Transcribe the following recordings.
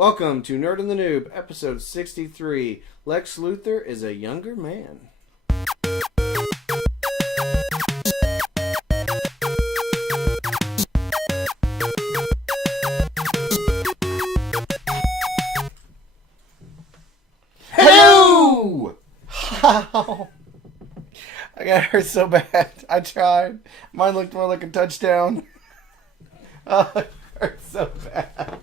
Welcome to Nerd and the Noob, episode 63. Lex Luthor is a younger man. Hello! How? I got hurt so bad. I tried. Mine looked more like a touchdown. Oh, it hurt so bad.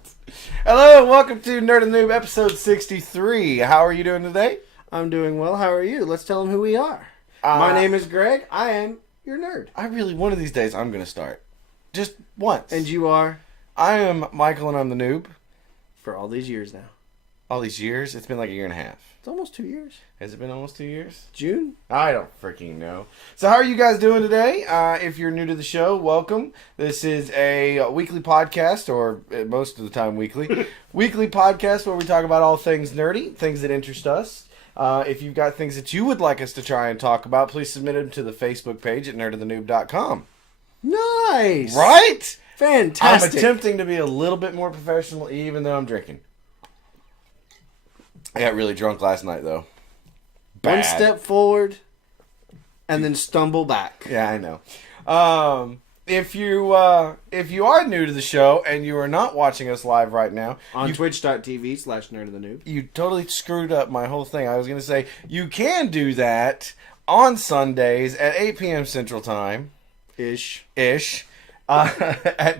Hello, welcome to Nerd and Noob, episode 63. How are you doing today? I'm doing well. How are you? Let's tell them who we are. My name is Greg. I am your nerd. One of these days, I'm going to start. Just once. And you are? I am Michael and I'm the noob. For all these years now. All these years? It's been like a year and a half. It's almost 2 years. Has it been almost 2 years? June? I don't freaking know. So how are you guys doing today? If you're new to the show, welcome. This is a weekly podcast, or most of the time weekly. Weekly podcast where we talk about all things nerdy, things that interest us. If you've got things that you would like us to try and talk about, please submit them to the Facebook page at nerdofthenoob.com. Nice! Right? Fantastic. I'm attempting to be a little bit more professional even though I'm drinking. I got really drunk last night, though. Bad. One step forward, and then stumble back. Yeah, I know. If you are new to the show and you are not watching us live right now... On twitch.tv/nerdofthenoob. You totally screwed up my whole thing. I was going to say, you can do that on Sundays at 8 p.m. Central Time. Ish. At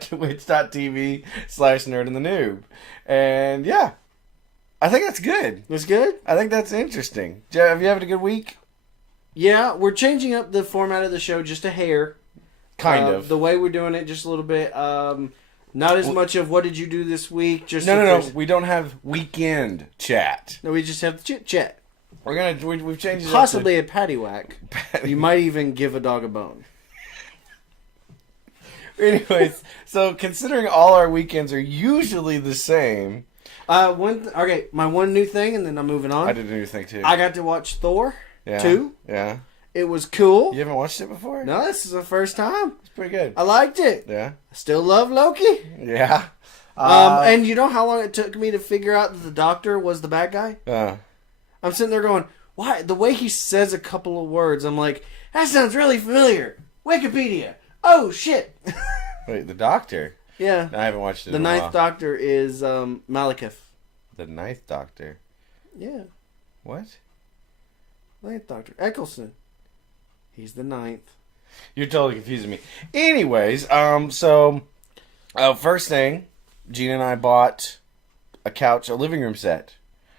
twitch.tv/nerdandthenoob. And yeah. I think that's good. That's good? I think that's interesting. Have you had a good week? Yeah, we're changing up the format of the show just a hair. Kind of. The way we're doing it, just a little bit. Not as much of what did you do this week. Just No. We don't have weekend chat. No, we just have chit chat. We've changed it possibly a paddywhack. You might even give a dog a bone. Anyways, so considering all our weekends are usually the same... my one new thing, and then I'm moving on. I did a new thing, too. I got to watch Thor 2. Yeah. It was cool. You haven't watched it before? No, this is the first time. It's pretty good. I liked it. Yeah. I still love Loki. Yeah. And you know how long it took me to figure out that the Doctor was the bad guy? I'm sitting there going, why? The way he says a couple of words, I'm like, that sounds really familiar. Wikipedia. Oh, shit. Wait, the Doctor? Yeah. I haven't watched it The in a while. Ninth Doctor is Malekith. The Ninth Doctor? Yeah. What? Ninth Doctor. Eccleston. He's the ninth. You're totally confusing me. Anyways, first thing, Gina and I bought a living room set.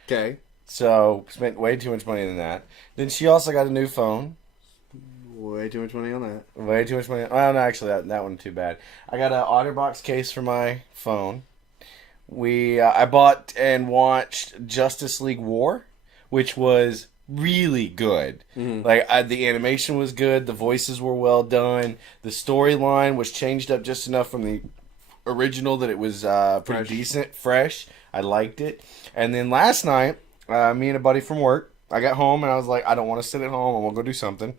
Okay. So, spent way too much money on that. Then she also got a new phone. Way too much money on that. Way too much money. Oh, no, actually, that one too bad. I got an OtterBox case for my phone. I bought and watched Justice League War, which was really good. Mm-hmm. Like, the animation was good. The voices were well done. The storyline was changed up just enough from the original that it was pretty decent, fresh. I liked it. And then last night, me and a buddy from work, I got home and I was like, I don't want to sit at home. I'm going to go do something.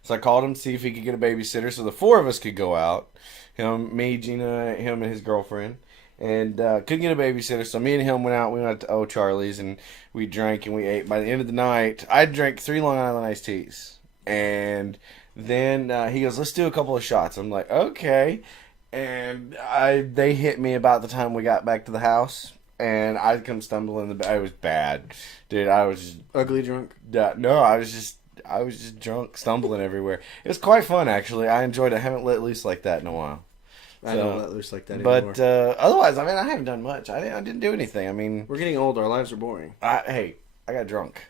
So I called him to see if he could get a babysitter so the four of us could go out. Me, Gina, him, and his girlfriend. And couldn't get a babysitter, so me and him went out. We went to O'Charlie's, and we drank and we ate. By the end of the night, I drank 3 Long Island iced teas. And then he goes, let's do a couple of shots. I'm like, okay. And they hit me about the time we got back to the house. And I come stumbling in the bed. It was bad. Dude, I was... Ugly drunk? No, I was just drunk, stumbling everywhere. It was quite fun, actually. I enjoyed it. I haven't let loose like that in a while. I don't let loose like that anymore. But otherwise, I mean, I haven't done much. I didn't do anything. I mean... We're getting old. Our lives are boring. I got drunk.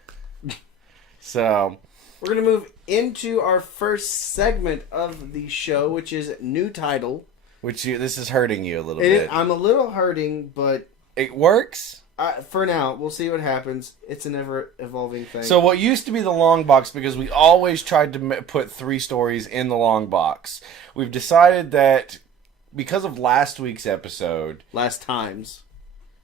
So... We're going to move into our first segment of the show, which is new title. This is hurting you a little bit. I'm a little hurting, but... It works? For now, we'll see what happens. It's an ever-evolving thing. So what used to be the long box, because we always tried to put 3 stories in the long box, we've decided that because of last week's episode... Last time's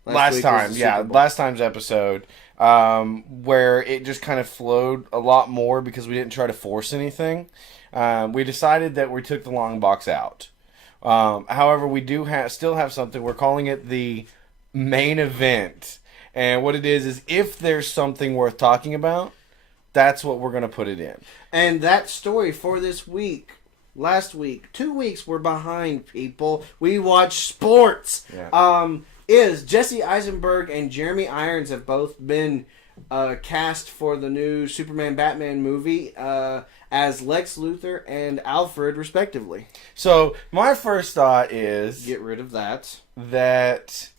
episode, where it just kind of flowed a lot more because we didn't try to force anything, we decided that we took the long box out. However, we do still have something. We're calling it the main event. And what it is if there's something worth talking about, that's what we're going to put it in. And that story for this week, last week, 2 weeks, we're behind, people. We watch sports. Yeah. Is Jesse Eisenberg and Jeremy Irons have both been cast for the new Superman-Batman movie as Lex Luthor and Alfred, respectively. So, my first thought is... Get rid of that. That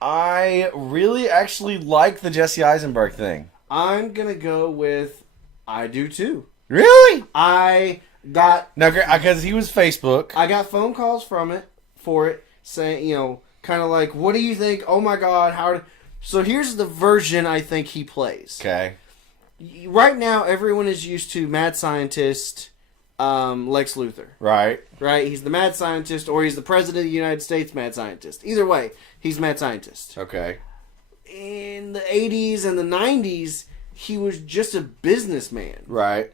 I really actually like the Jesse Eisenberg thing. I'm going to go with I do too. Really? I got... Now, because he was Facebook. I got phone calls for it, saying, you know, kind of like, what do you think? Oh my God, how... So here's the version I think he plays. Okay. Right now, everyone is used to mad scientist Lex Luthor. Right. Right? He's the mad scientist, or he's the president of the United States mad scientist. Either way, he's mad scientist. Okay. In the 80s and the 90s, he was just a businessman. Right.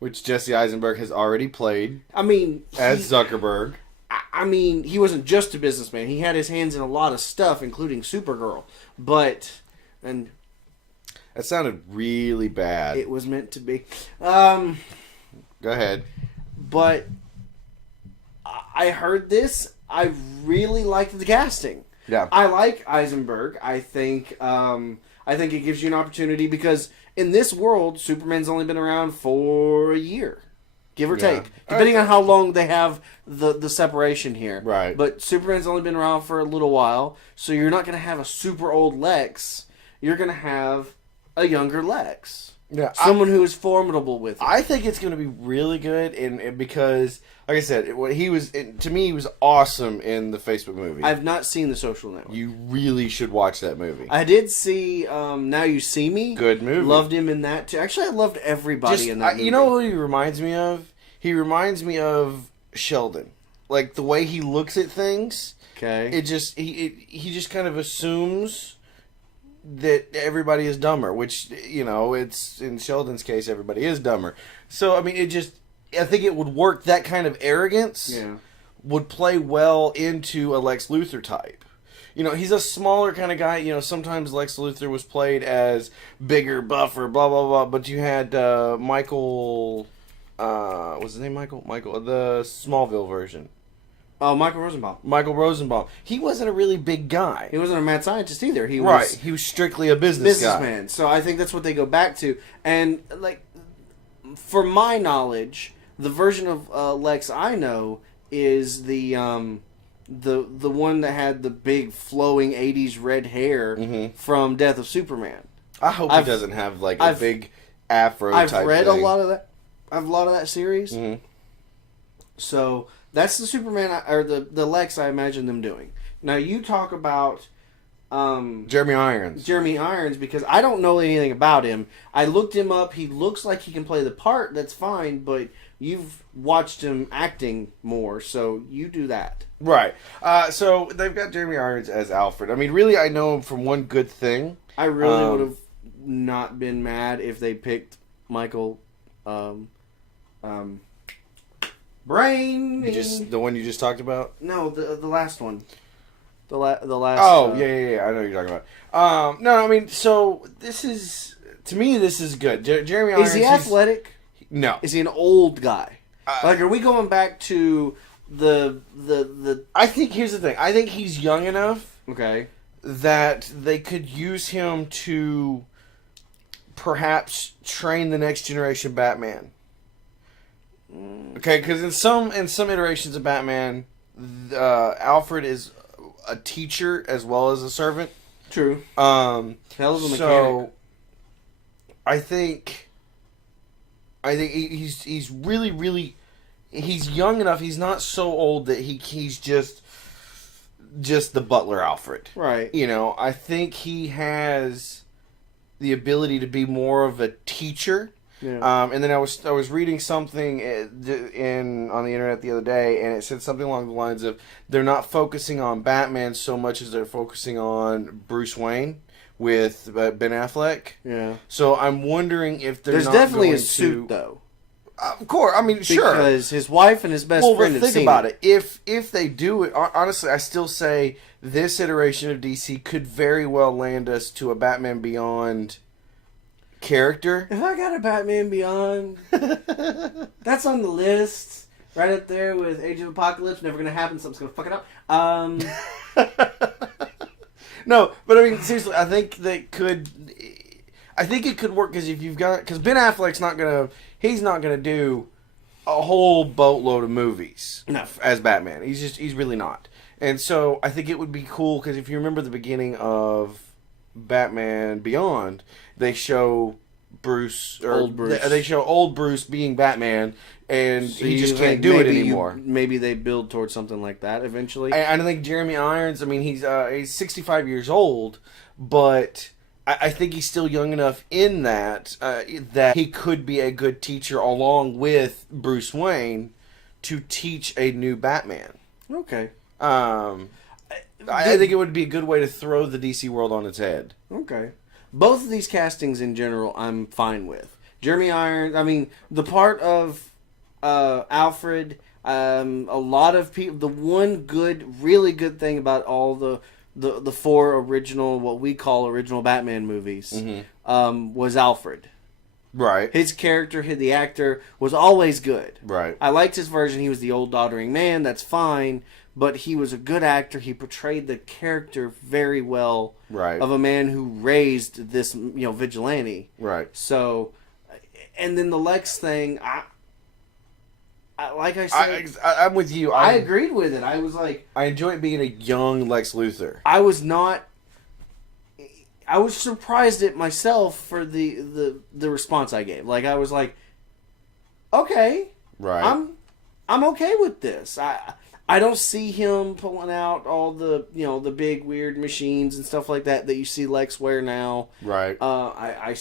Which Jesse Eisenberg has already played. I mean... As Zuckerberg. I mean, he wasn't just a businessman. He had his hands in a lot of stuff, including Supergirl. But... and that sounded really bad. it was meant to be. Go ahead. But I heard this. I really liked the casting. Yeah. I like Eisenberg. I think it gives you an opportunity because in this world, Superman's only been around for a year, give or take, depending on how long they have the separation here. Right. But Superman's only been around for a little while, so you're not going to have a super old Lex. You're going to have a younger Lex. Yeah, someone who is formidable with him. I think it's going to be really good, and because, like I said, to me, he was awesome in the Facebook movie. I've not seen The Social Network. You really should watch that movie. I did see Now You See Me. Good movie. Loved him in that too. Actually, I loved everybody in that movie. You know who he reminds me of? He reminds me of Sheldon. Like the way he looks at things. Okay. It just he just kind of assumes that everybody is dumber, which, you know, it's in Sheldon's case everybody is dumber. So I mean, I think it would work. That kind of arrogance would play well into a Lex Luthor type. You know, he's a smaller kind of guy. You know, sometimes Lex Luthor was played as bigger, buffer, blah blah blah. But you had Michael. What's his name? Michael, the Smallville version. Oh, Michael Rosenbaum. Michael Rosenbaum. He wasn't a really big guy. He wasn't a mad scientist either. He was He was strictly a businessman. So I think that's what they go back to. And like, for my knowledge, the version of Lex I know is the one that had the big flowing '80s red hair from Death of Superman. I hope he doesn't have like a big afro. I've type read thing. a lot of that. I've a lot of that series. Mm-hmm. So that's the Superman or the Lex I imagine them doing. Now you talk about Jeremy Irons. Jeremy Irons, because I don't know anything about him. I looked him up. He looks like he can play the part. That's fine, but you've watched him acting more, so you do that. Right. So they've got Jeremy Irons as Alfred. I mean, really, I know him from one good thing. I really would have not been mad if they picked Michael. Brain. The one you just talked about? No, the last one. The last. Oh yeah. I know what you're talking about. No, I mean, so this is, to me, this is good. Jeremy Irons. Is he athletic? No. Is he an old guy? Like, are we going back to the? I think here's the thing. I think he's young enough. Okay. That they could use him to perhaps train the next generation Batman. Okay, because in some iterations of Batman, Alfred is a teacher as well as a servant. True. Hell of a mechanic. So I think he's really he's young enough. He's not so old that he's just the butler Alfred. Right. You know, I think he has the ability to be more of a teacher. Yeah. And then I was reading something on the internet the other day, and it said something along the lines of they're not focusing on Batman so much as they're focusing on Bruce Wayne with Ben Affleck. Yeah. So I'm wondering if there's not definitely going a suit though. Of course, I mean, sure. Because his wife and his best friend had think seen about it. If they do it, honestly, I still say this iteration of DC could very well land us to a Batman Beyond character. If I got a Batman Beyond, that's on the list. Right up there with Age of Apocalypse. Never going to happen. Something's going to fuck it up. No, but I mean, seriously, I think it could work because Ben Affleck's he's not gonna do a whole boatload of movies as Batman. He's really not. And so I think it would be cool because if you remember the beginning of Batman Beyond, they show old Bruce. They show old Bruce being Batman, and so he just can't do it anymore. Maybe they build towards something like that eventually. I think Jeremy Irons. I mean, he's 65 years old, but I think he's still young enough in that he could be a good teacher along with Bruce Wayne to teach a new Batman. Okay. I think it would be a good way to throw the DC world on its head. Okay. Both of these castings in general, I'm fine with. Jeremy Irons, I mean, the part of Alfred, a lot of people, the one really good thing about all the four original, what we call original Batman movies, was Alfred. Right. His character, the actor, was always good. Right. I liked his version. He was the old doddering man. That's fine. But he was a good actor. He portrayed the character very well. Right. Of a man who raised this, vigilante. Right. So, and then the Lex thing, like I said, I'm with you. I agreed with it. I was like, I enjoy being a young Lex Luthor. I was surprised at myself for the response I gave. Like I was like, okay, right. I'm okay with this. I don't see him pulling out all the the big weird machines and stuff like that you see Lex wear now. Right. I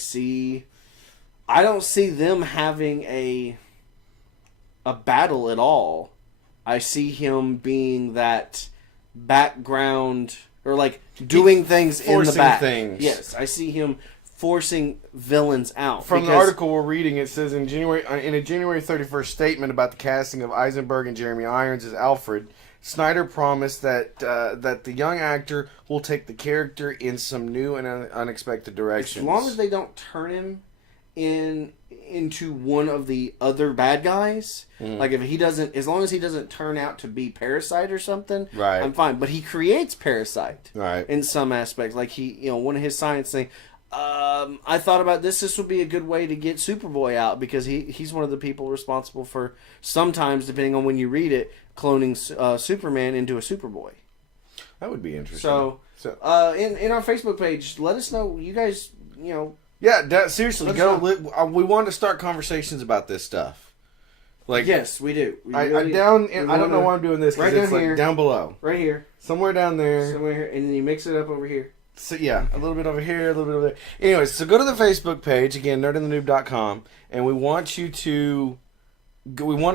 don't see them having a battle at all. I see him being that background or like doing things in the back. Things. Yes, I see him forcing villains out. From the article we're reading, it says in a January 31st statement about the casting of Eisenberg and Jeremy Irons as Alfred, Snyder promised that the young actor will take the character in some new and unexpected directions. As long as they don't turn him into one of the other bad guys, like if he doesn't, as long as he doesn't turn out to be Parasite or something, right, I'm fine. But he creates Parasite, right, in some aspects. Like one of his science things. I thought about this. This would be a good way to get Superboy out because he's one of the people responsible for sometimes, depending on when you read it, cloning Superman into a Superboy. That would be interesting. So in our Facebook page, let us know. You guys, yeah, seriously, we want to start conversations about this stuff. Like, yes, we do. I don't know why I'm doing this because it's like down below, right here, somewhere down there, somewhere here, and then you mix it up over here. So yeah, a little bit over here, a little bit over there. Anyways, so go to the Facebook page again, nerdandthenoob.com, and we want to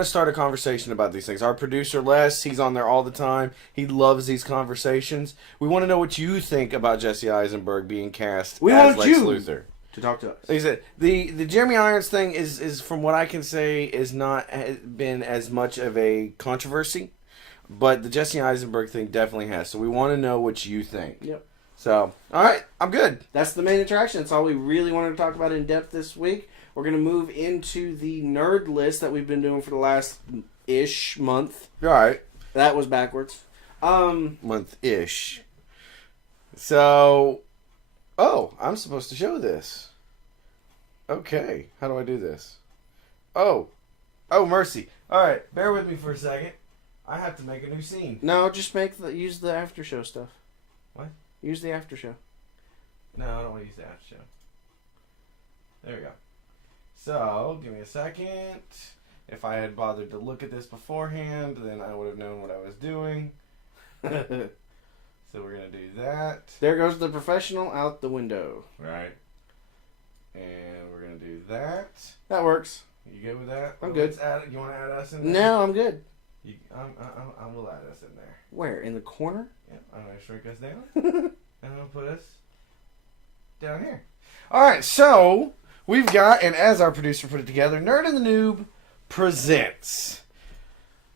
start a conversation about these things. Our producer Les, he's on there all the time. He loves these conversations. We want to know what you think about Jesse Eisenberg being cast as Lex Luthor. To talk to us. Like I said, the Jeremy Irons thing is from what I can say is not been as much of a controversy, but the Jesse Eisenberg thing definitely has. So we want to know what you think. Yep. So, all right, I'm good. That's the main attraction. That's all we really wanted to talk about in depth this week. We're going to move into the nerd list that we've been doing for the last month. All right. That was backwards. Month-ish. So, I'm supposed to show this. Okay, how do I do this? Oh, mercy. All right, bear with me for a second. I have to make a new scene. No, just use the after show stuff. What? Use the after show. No, I don't want to use the after show. There we go. So, give me a second. If I had bothered to look at this beforehand, then I would have known what I was doing. So we're going to do that. There goes the professional out the window. Right. And we're going to do that. That works. You good with that? I'm good. You want to add us in there? No, I'm good. I will add us in there. Where? In the corner? Yeah, I'm going to shrink us down. And I'm going to put us down here. All right, so we've got, and as our producer put it together, Nerd and the Noob presents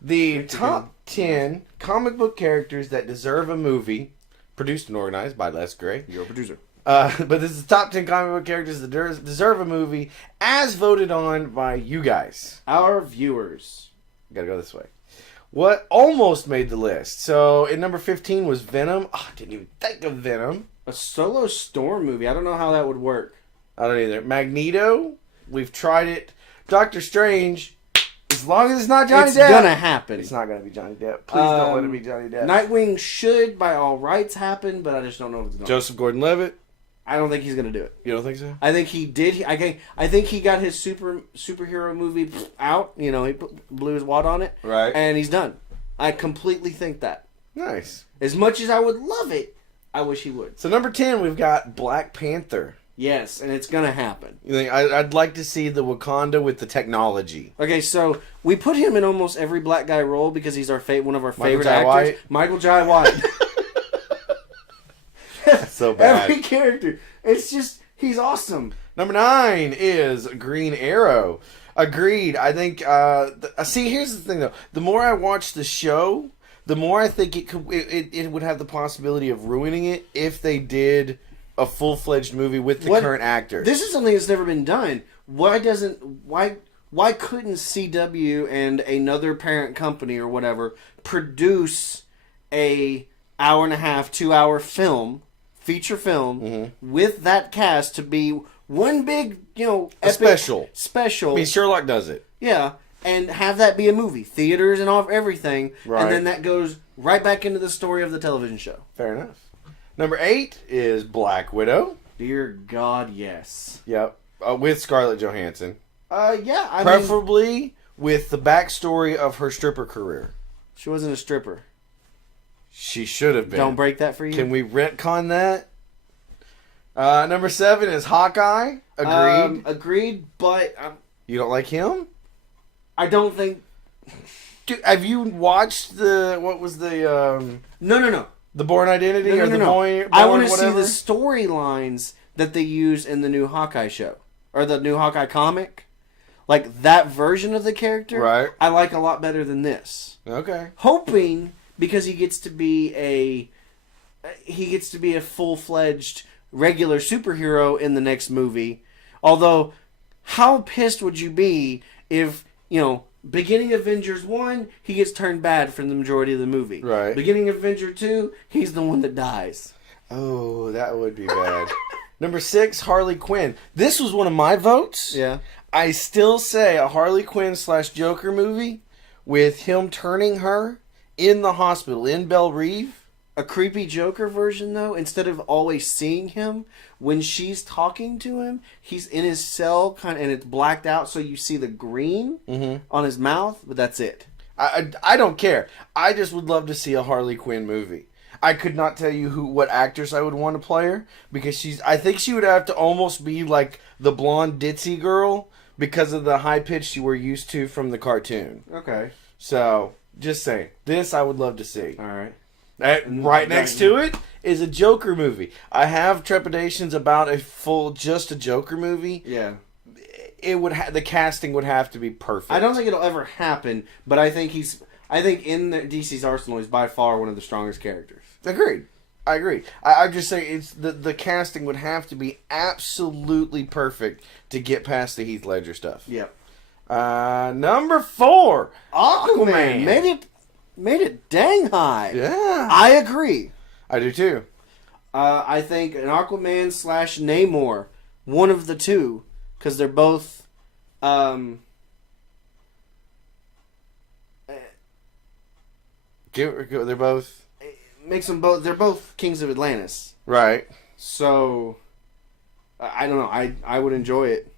the top 10 comic book characters that deserve a movie, produced and organized by Les Gray. Your producer. But this is the top 10 comic book characters that deserve a movie, as voted on by you guys. Our viewers. Gotta go this way. What almost made the list? So, in number 15 was Venom. Oh, I didn't even think of Venom. A solo Storm movie. I don't know how that would work. I don't either. Magneto. We've tried it. Doctor Strange. As long as it's not Johnny Depp. It's gonna happen. It's not gonna be Johnny Depp. Please don't let it be Johnny Depp. Nightwing should, by all rights, happen, but I just don't know if it's going to. Joseph Gordon-Levitt. I don't think he's gonna do it. You don't think so? I think he did. I think he got his superhero movie out. You know, he blew his wad on it. Right. And he's done. I completely think that. Nice. As much as I would love it, I wish he would. So number 10, we've got Black Panther. Yes, and it's gonna happen. You think I'd like to see the Wakanda with the technology. Okay, so we put him in almost every black guy role because he's our one of our favorite Jai actors. White? Michael Jai White. That's so bad. Every character. It's just, he's awesome. Number 9 is Green Arrow. Agreed. I think, see, here's the thing though. The more I watch the show, the more I think it would have the possibility of ruining it if they did a full-fledged movie with the current actor. This is something that's never been done. Why couldn't CW and another parent company or whatever produce a hour and a half, 2 hour film, feature film, with that cast to be one big, epic special. I mean, Sherlock does it. Yeah, and have that be a movie, theaters and off everything, right. And then that goes right back into the story of the television show. Fair enough. Number 8 is Black Widow. Dear God, yes. Yep, with Scarlett Johansson. Yeah, preferably with the backstory of her stripper career. She wasn't a stripper. She should have been. Don't break that for you. Can we retcon that? Number 7 is Hawkeye. Agreed. Agreed, but you don't like him? I don't think. Dude, have you watched what was the? No. The Bourne Identity or the Bourne? I want to see the storylines that they use in the new Hawkeye show or the new Hawkeye comic. Like that version of the character, right? I like a lot better than this. Okay. Hoping because he gets to be a full-fledged regular superhero in the next movie. Although, how pissed would you be if, beginning Avengers 1, he gets turned bad for the majority of the movie. Right. Beginning Avenger 2, he's the one that dies. Oh, that would be bad. Number 6, Harley Quinn. This was one of my votes. Yeah. I still say a Harley Quinn / Joker movie with him turning her in the hospital in Belle Reve. A creepy Joker version, though, instead of always seeing him, when she's talking to him, he's in his cell, and it's blacked out, so you see the green on his mouth, but that's it. I don't care. I just would love to see a Harley Quinn movie. I could not tell you what actress I would want to play her, because I think she would have to almost be like the blonde ditzy girl because of the high pitch you were used to from the cartoon. Okay. So, just saying. This I would love to see. All right. Right next to it is a Joker movie. I have trepidations about just a Joker movie. Yeah. It would the casting would have to be perfect. I don't think it'll ever happen, but I think in DC's arsenal he's by far one of the strongest characters. Agreed. I agree. I'm just saying it's the casting would have to be absolutely perfect to get past the Heath Ledger stuff. Yep. Number 4, Aquaman. Made it dang high. Yeah. I agree. I do too. I think an Aquaman / Namor, one of the two, because they're both. They're both. Makes them both. They're both kings of Atlantis. Right. So, I don't know. I would enjoy it.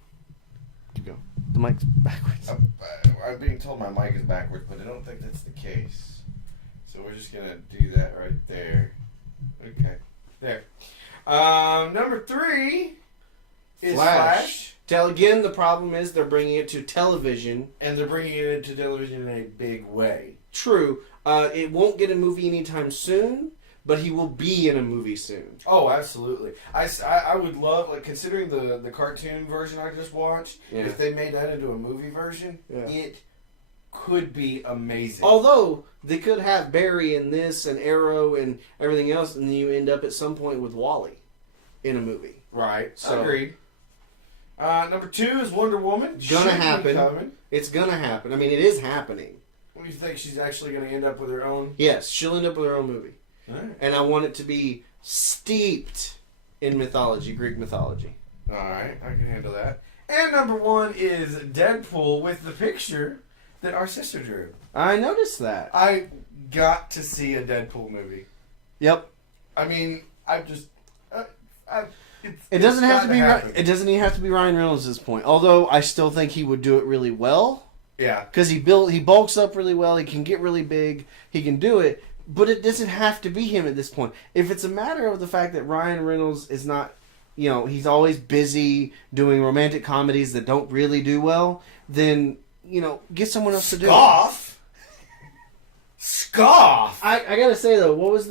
Keep going. The mic's backwards. I'm being told my mic is backwards, but I don't think that's the case. So we're just gonna do that right there. Okay. There. Number 3 is Flash. Again, the problem is they're bringing it to television. And they're bringing it into television in a big way. True. It won't get a movie anytime soon, but he will be in a movie soon. Oh, absolutely. I would love, considering the cartoon version I just watched, if they made that into a movie version, it could be amazing. Although they could have Barry and this and Arrow and everything else, and then you end up at some point with Wally in a movie. Right. So, agreed. Number 2 is Wonder Woman. Gonna happen. It's gonna happen. I mean, it is happening. What do you think? She's actually going to end up with her own? Yes, she'll end up with her own movie. Right. And I want it to be steeped in mythology, Greek mythology. Alright, I can handle that. And number 1 is Deadpool with the picture that our sister drew. I noticed that. I got to see a Deadpool movie. Yep. I mean, I've just... it doesn't have to be. It doesn't even have to be Ryan Reynolds at this point. Although I still think he would do it really well. Yeah. Because he bulks up really well. He can get really big. He can do it. But it doesn't have to be him at this point. If it's a matter of the fact that Ryan Reynolds is not, he's always busy doing romantic comedies that don't really do well, then, get someone else to do it. Scoff! I gotta say though, what was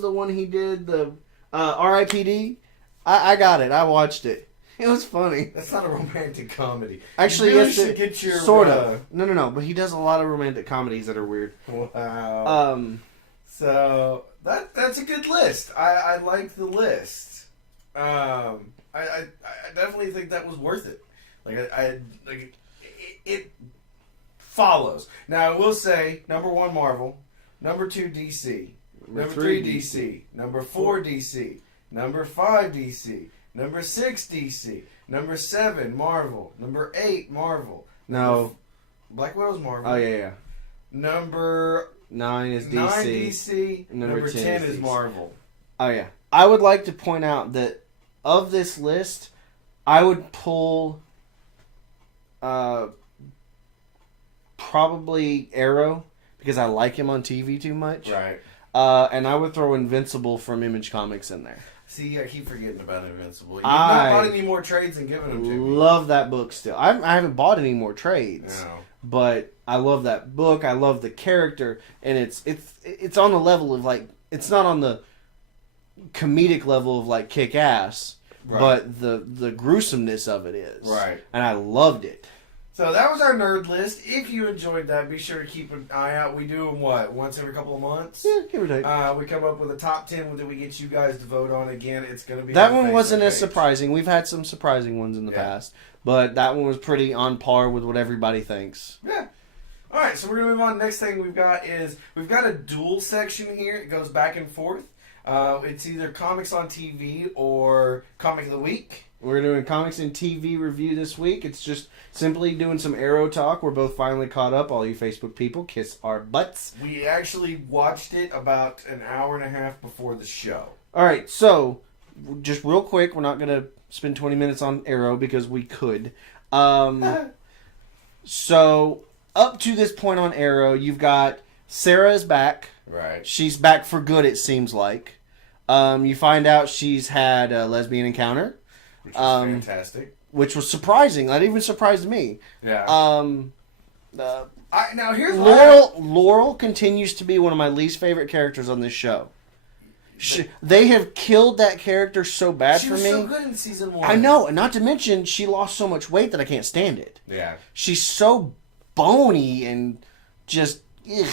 the one he did? The R.I.P.D. I got it. I watched it. It was funny. That's not a romantic comedy. Actually, you really yes, should get your sort of. No. But he does a lot of romantic comedies that are weird. Wow. So that's a good list. I like the list. I definitely think that was worth it. It follows. Now I will say number 1 Marvel, number 2 DC, number 3 DC, number 4 DC, number 5 DC. Number 6, DC. Number 7, Marvel. Number 8, Marvel. No. Black Widow's Marvel. Oh, yeah. Number 9 is DC. 9 DC. Number 10 is DC. Marvel. Oh, yeah. I would like to point out that of this list, I would pull probably Arrow, because I like him on TV too much. Right. And I would throw Invincible from Image Comics in there. See, I keep forgetting about Invincible. You've not bought any more trades and given them to me. Love that book still. I haven't bought any more trades. No. But I love that book. I love the character. And it's on the level of, it's not on the comedic level of, Kick-Ass. Right. But the gruesomeness of it is. Right. And I loved it. So that was our nerd list. If you enjoyed that, be sure to keep an eye out. We do them, once every couple of months? Yeah, give or take. We come up with a top 10 that we get you guys to vote on. Again, it's going to be... That one wasn't as surprising. We've had some surprising ones in the past. But that one was pretty on par with what everybody thinks. Yeah. All right, so we're going to move on. Next thing we've got a dual section here. It goes back and forth. It's either comics on TV or comic of the week. We're doing comics and TV review this week. It's just simply doing some Arrow talk. We're both finally caught up. All you Facebook people, kiss our butts. We actually watched it about an hour and a half before the show. All right, so just real quick, we're not going to spend 20 minutes on Arrow because we could. So up to this point on Arrow, you've got Sarah is back. Right. She's back for good, it seems like. You find out she's had a lesbian encounter. Which was fantastic. Which was surprising. That even surprised me. Yeah. Now here's Laurel continues to be one of my least favorite characters on this show. They have killed that character so bad for me. She was so good in season 1. I know, and not to mention she lost so much weight that I can't stand it. Yeah. She's so bony and just. Ugh.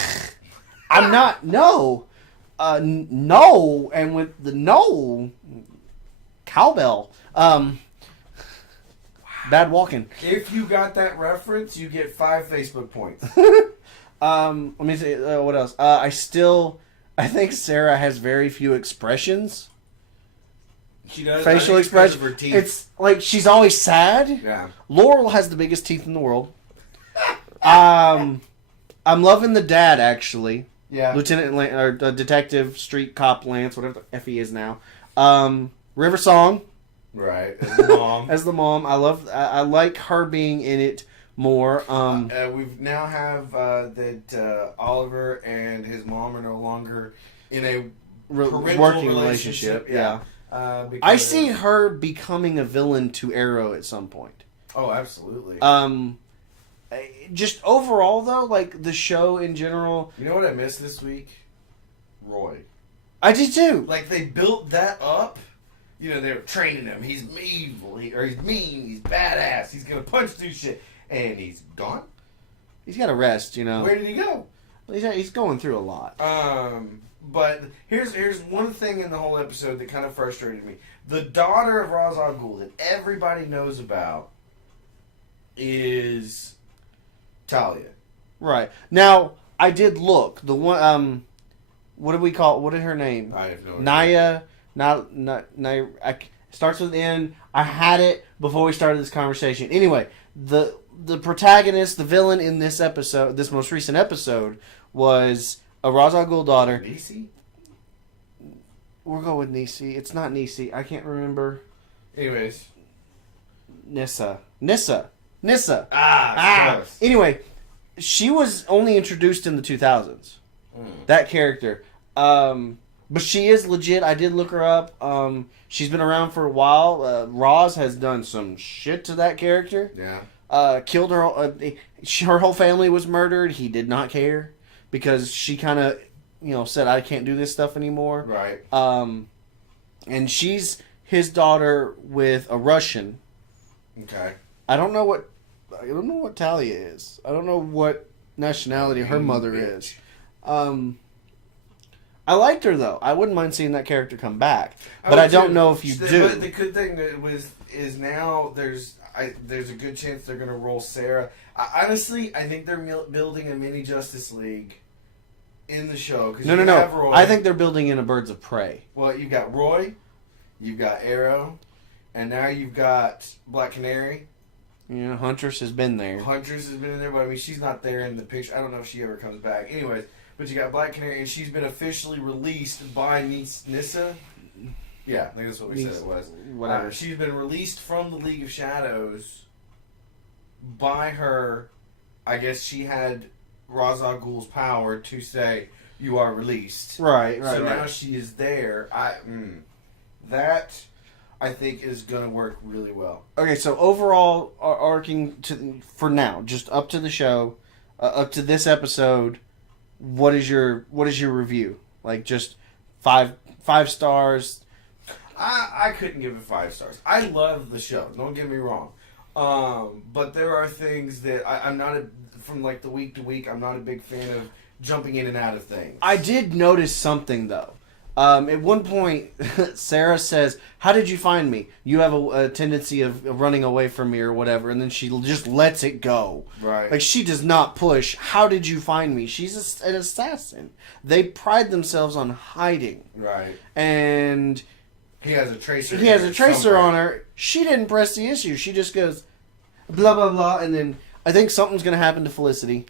I'm not. No. No, and with the no cowbell. Bad walking. If you got that reference, you get 5 Facebook points. Let me see what else. I think Sarah has very few expressions. She does. Facial expression. Her teeth. It's like she's always sad. Yeah. Laurel has the biggest teeth in the world. I'm loving the dad actually. Yeah. Lieutenant or Detective Street Cop Lance, whatever the F he is now. River Song. Right, as the mom. As the mom. I like her being in it more. We now have that Oliver and his mom are no longer in a working relationship. Yeah. I see her becoming a villain to Arrow at some point. Oh, absolutely. Just overall, though, like the show in general. You know what I missed this week? Roy. I did too. Like they built that up. You know, they were training him. He's evil, he's mean, he's badass, he's gonna punch through shit, and he's gone. he's got to rest, you know. Where did he go? He's going through a lot. But here's one thing in the whole episode that kind of frustrated me. The daughter of Ra's al Ghul that everybody knows about is Talia. Right. Now, I did look. The one, what did we call it? What is her name? I have no idea. Naya, starts with N. I had it before we started this conversation. Anyway, the protagonist, the villain in this episode, this most recent episode, was a Ra's al Ghul daughter. Nisi? We'll go with Nisi. It's not Nisi. I can't remember. Anyways. Nissa. Close. Anyway, she was only introduced in the 2000s. That character. But she is legit. I did look her up. She's been around for a while. Roz has done some shit to that character. Yeah. Killed her. Her whole family was murdered. He did not care because she kind of, said, I can't do this stuff anymore. Right. And she's his daughter with a Russian. Okay. I don't know what Talia is. I don't know what nationality her mother is. I liked her though. I wouldn't mind seeing that character come back, but I don't know if you do. But the good thing is now there's a good chance they're going to roll Sarah. Honestly, I think they're building a mini Justice League in the show. No. Roy. I think they're building in a Birds of Prey. Well, you've got Roy, you've got Arrow, and now you've got Black Canary. Yeah, Huntress has been there. Huntress has been in there, but I mean, she's not there in the picture. I don't know if she ever comes back. Anyways, but you got Black Canary, and she's been officially released by Nissa. Yeah, I think that's what we said it was. Whatever. She's been released from the League of Shadows by her. I guess she had Ra's al Ghul's power to say, you are released. Right. So now she is there. That, I think, is going to work really well. Okay, so overall, for now, just up to the show, up to this episode, what is your review? Like, just five stars? I couldn't give it 5 stars. I love the show. Don't get me wrong. But there are things that I'm not from like the week to week. I'm not a big fan of jumping in and out of things. I did notice something though. At one point, Sarah says, "How did you find me? You have a tendency of running away from me or whatever," and then she just lets it go. Right. Like she does not push. How did you find me? She's an assassin. They pride themselves on hiding. Right. And he has a tracer. He has a tracer on her. She didn't press the issue. She just goes, blah blah blah, and then I think something's gonna happen to Felicity.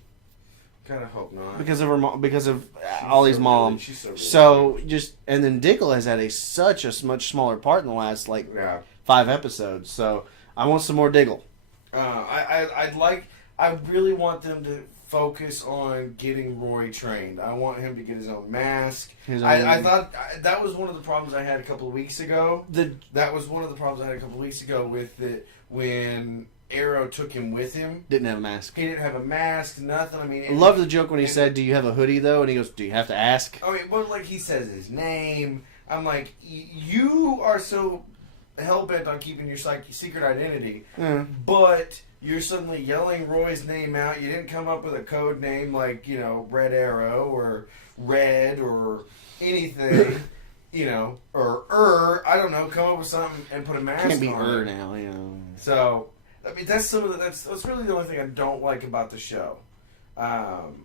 Kind of hope not. Because of her mom, because of Ollie's mom. She's so just and then Diggle has had such a much smaller part in the last 5 episodes. So I want some more Diggle. I really want them to focus on getting Roy trained. I want him to get his own mask. I thought that was one of the problems I had a couple of weeks ago. That was one of the problems I had a couple of weeks ago with it when Arrow took him with him. Didn't have a mask. He didn't have a mask, nothing. I mean, I love the joke when he said, "Do you have a hoodie though?" And he goes, "Do you have to ask?" I mean, but like he says his name. I'm like, you are so hell-bent on keeping your secret identity, but you're suddenly yelling Roy's name out. You didn't come up with a code name like, Red Arrow or Red or anything, or I don't know, come up with something and put a mask on. Can't be now, So, I mean, that's that's really the only thing I don't like about the show. But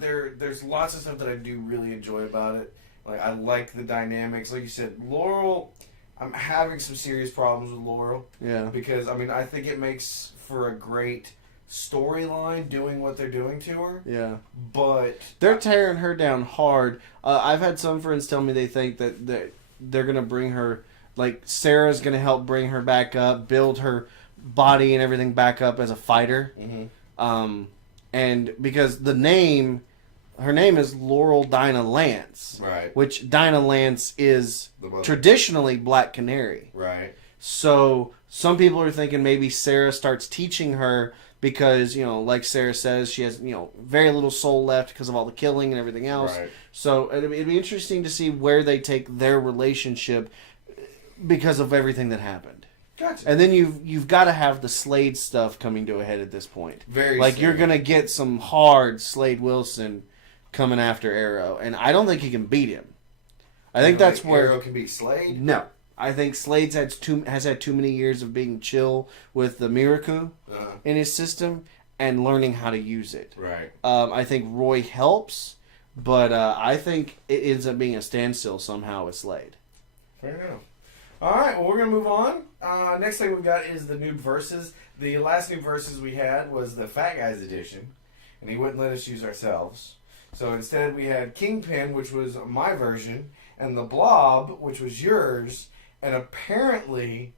there's lots of stuff that I do really enjoy about it. Like, I like the dynamics. Like you said, Laurel, I'm having some serious problems with Laurel. Yeah. Because, I mean, I think it makes for a great storyline doing what they're doing to her. Yeah. But they're tearing her down hard. I've had some friends tell me they think that they're going to bring her, like, Sarah's going to help bring her back up, build her body and everything back up as a fighter. Mm-hmm. And because her name is Laurel Dinah Lance. Right. Which Dinah Lance is traditionally Black Canary. Right. So some people are thinking maybe Sarah starts teaching her because, like Sarah says, she has, very little soul left because of all the killing and everything else. Right. So it'd be interesting to see where they take their relationship because of everything that happened. Gotcha. And then you've got to have the Slade stuff coming to a head at this point. Very like Slade. You're gonna get some hard Slade Wilson coming after Arrow, and I don't think he can beat him. I think that's where Arrow can beat Slade. No, I think Slade's has had too many years of being chill with the Miracle in his system and learning how to use it. Right. I think Roy helps, but I think it ends up being a standstill somehow with Slade. Fair enough. All right, well, we're going to move on. Next thing we've got is the Noob Versus. The last Noob Versus we had was the Fat Guys edition, and he wouldn't let us use ourselves. So instead we had Kingpin, which was my version, and the Blob, which was yours, and apparently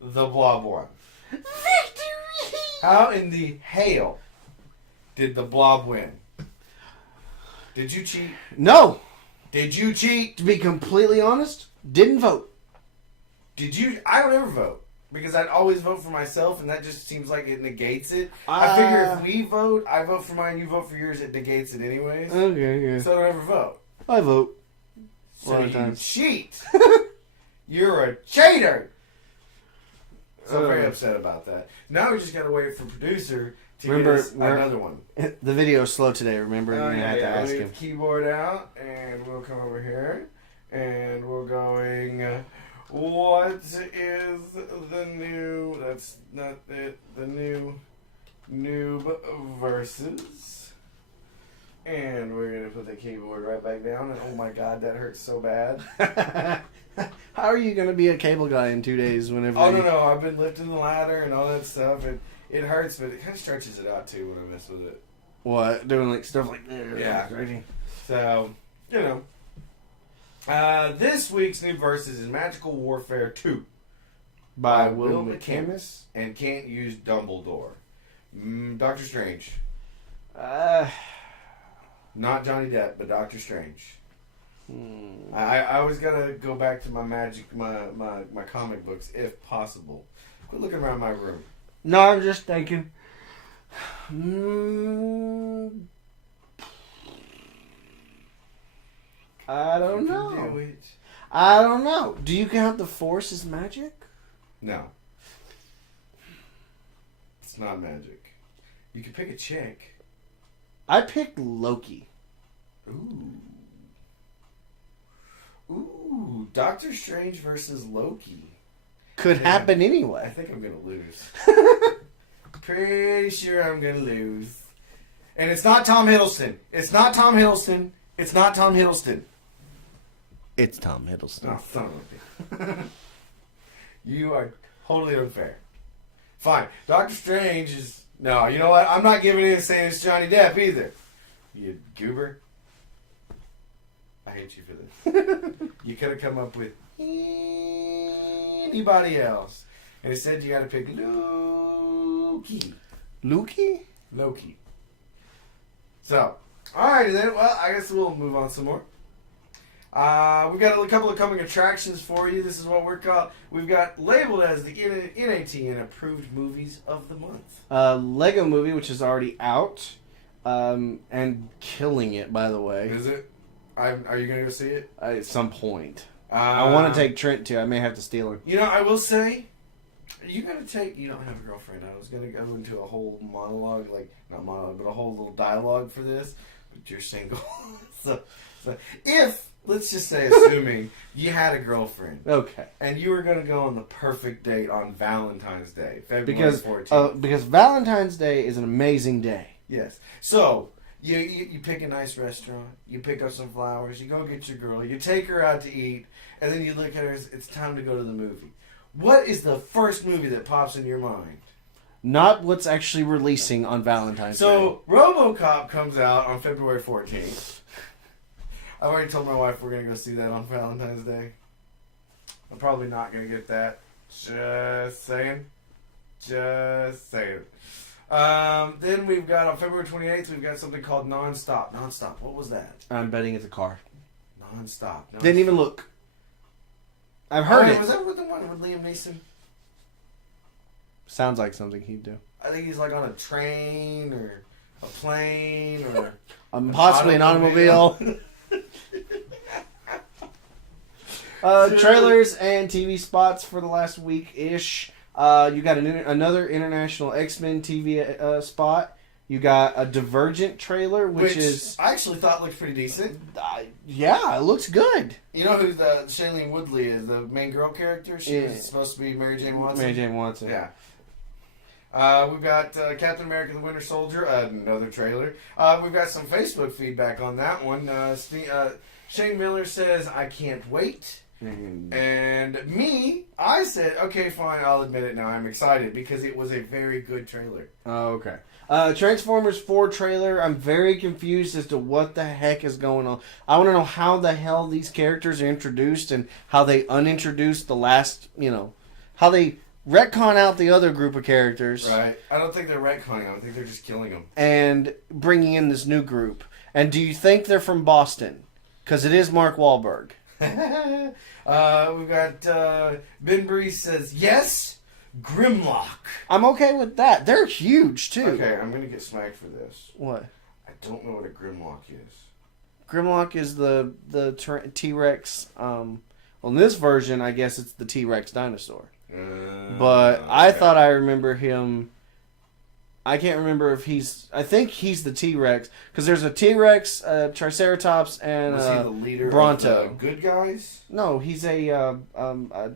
the Blob won. Victory! How in the hell did the Blob win? Did you cheat? No. Did you cheat? To be completely honest, didn't vote. Did you? I don't ever vote. Because I'd always vote for myself, and that just seems like it negates it. I figure if we vote, I vote for mine, you vote for yours, it negates it anyways. Okay. So I don't ever vote. I vote. So you cheat. You're a cheater. So I'm very upset about that. Now we just gotta wait for producer to get us another one. The video's slow today, remember? Oh, You're going to have to ask him. Keyboard out, and we'll come over here, and we're going... what is the new... That's not it. The new Noob Versus. And we're going to put the keyboard right back down. And oh my god, that hurts so bad. How are you going to be a cable guy in 2 days whenever... Oh, no. I've been lifting the ladder and all that stuff. And it hurts, but it kind of stretches it out, too, when I mess with it. What? Doing like stuff like that? Yeah. So, you know. This week's Noob Versus is Magical Warfare 2 by Will McCamus and Can't Use Dumbledore. Doctor Strange. Not Johnny Depp, but Doctor Strange. I always gotta go back to my my comic books if possible. Quit looking around my room. No, I'm just thinking. I don't know. I don't know. Do you count the Force as magic? No. It's not magic. You can pick a chick. I picked Loki. Ooh. Doctor Strange versus Loki. Could happen anyway. I think I'm going to lose. Pretty sure I'm going to lose. And it's not Tom Hiddleston. It's not Tom Hiddleston. It's not Tom Hiddleston. It's Tom Hiddleston. Oh, son of a bitch. You are totally unfair. Fine. Doctor Strange is... No, you know what? I'm not giving in saying it's Johnny Depp either. You goober. I hate you for this. You could have come up with anybody else. And instead you got to pick Loki. Loki. So, alrighty then. Well, I guess we'll move on some more. We've got a couple of coming attractions for you. This is what we've got labeled as the NAT and approved movies of the month. Lego Movie, which is already out, and killing it, by the way. Is it? Are you going to go see it? At some point. I want to take Trent too. I may have to steal him. You know, I will say, you don't have a girlfriend. I was going to go into a whole monologue, not monologue, but a whole little dialogue for this, but you're single. so if... Let's just say, assuming you had a girlfriend. Okay. And you were going to go on the perfect date on Valentine's Day, February 14th. Because Valentine's Day is an amazing day. Yes. So, you pick a nice restaurant, you pick up some flowers, you go get your girl, you take her out to eat, and then you look at her, it's time to go to the movie. What is the first movie that pops in your mind? Not what's actually releasing on Valentine's Day. So, RoboCop comes out on February 14th. I've already told my wife we're going to go see that on Valentine's Day. I'm probably not going to get that. Just saying. Then we've got on February 28th, we've got something called Nonstop. Nonstop. What was that? I'm betting it's a car. Nonstop. Didn't even look. I've heard it. Was that the one with Liam Neeson? Sounds like something he'd do. I think he's like on a train or a plane or... possibly an automobile. Trailers and TV spots for the last week-ish. You got another international X-Men TV spot. You got a Divergent trailer, which is... I actually thought looked pretty decent. Yeah, it looks good. You know who the Shailene Woodley is, the main girl character? She's supposed to be Mary Jane Watson. Mary Jane Watson. Yeah. We've got Captain America the Winter Soldier, another trailer. We've got some Facebook feedback on that one. Shane Miller says, I can't wait. Mm-hmm. And I said, okay, fine, I'll admit it now. I'm excited because it was a very good trailer. Oh, okay. Transformers 4 trailer, I'm very confused as to what the heck is going on. I want to know how the hell these characters are introduced and how they unintroduced the last, how they retcon out the other group of characters. Right. I don't think they're retconning them. I think they're just killing them. And bringing in this new group. And do you think they're from Boston? Because it is Mark Wahlberg. We've got Ben Bree says, yes, Grimlock. I'm okay with that. They're huge, too. Okay, I'm going to get smacked for this. What? I don't know what a Grimlock is. Grimlock is the T-Rex. Well, in this version, I guess it's the T-Rex dinosaur. But okay. I thought I remember him... I can't remember if he's... I think he's the T-Rex. Because there's a T-Rex, a Triceratops, and was he the leader Bronto. of the good guys? No, he's a Dinobot?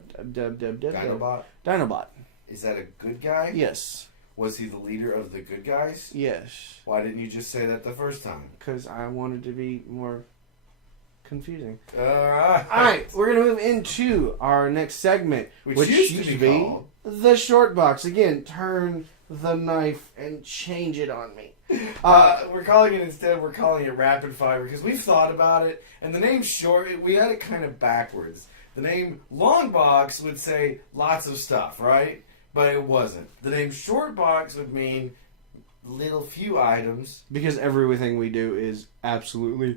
Dinobot. Is that a good guy? Yes. Was he the leader of the good guys? Yes. Why didn't you just say that the first time? Because I wanted to be more confusing. Alright. Alright, we're going to move into our next segment, which used to be called the short box. Again, turn the knife and change it on me. We're calling it rapid fire because we've thought about it, and the name short, we had it kind of backwards. The name long box would say lots of stuff, right? But it wasn't. The name short box would mean little few items. Because everything we do is absolutely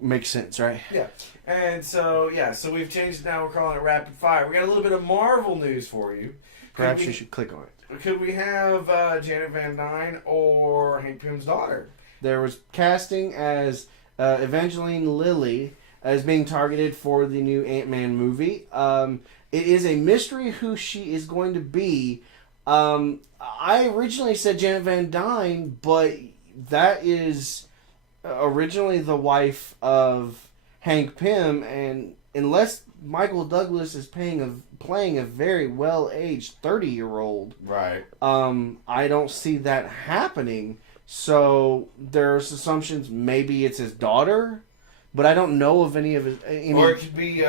makes sense, right? Yeah. And so we've changed it now. We're calling it rapid fire. We got a little bit of Marvel news for you. Perhaps you should click on it. Could we have Janet Van Dyne or Hank Pym's daughter? There was casting as Evangeline Lilly as being targeted for the new Ant-Man movie. It is a mystery who she is going to be. I originally said Janet Van Dyne, but that is originally the wife of Hank Pym, and unless Michael Douglas is playing a very well-aged 30-year-old, right? I don't see that happening. So there's assumptions maybe it's his daughter, but I don't know of any of his. Or it could be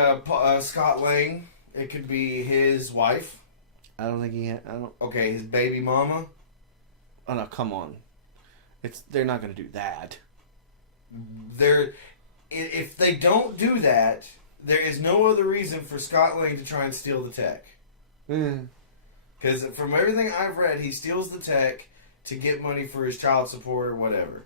Scott Lang. It could be his wife. I don't think he. I don't. Okay, his baby mama. Oh no! Come on, they're not going to do that. If they don't do that, there is no other reason for Scott Lang to try and steal the tech. Because from everything I've read, he steals the tech to get money for his child support or whatever.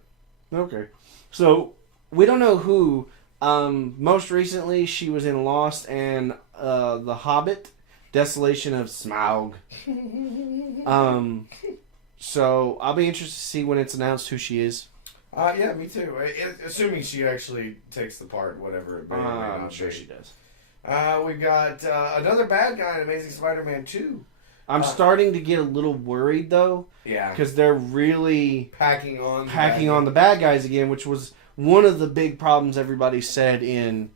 Okay, so we don't know who. Most recently, she was in Lost and The Hobbit, Desolation of Smaug. So I'll be interested to see when it's announced who she is. Yeah, me too. Assuming she actually takes the part, whatever it may or may not I'm sure be. she does. We've got another bad guy in Amazing Spider-Man 2. I'm starting to get a little worried though. Yeah. Because they're really packing on the bad guys again, which was one of the big problems everybody said in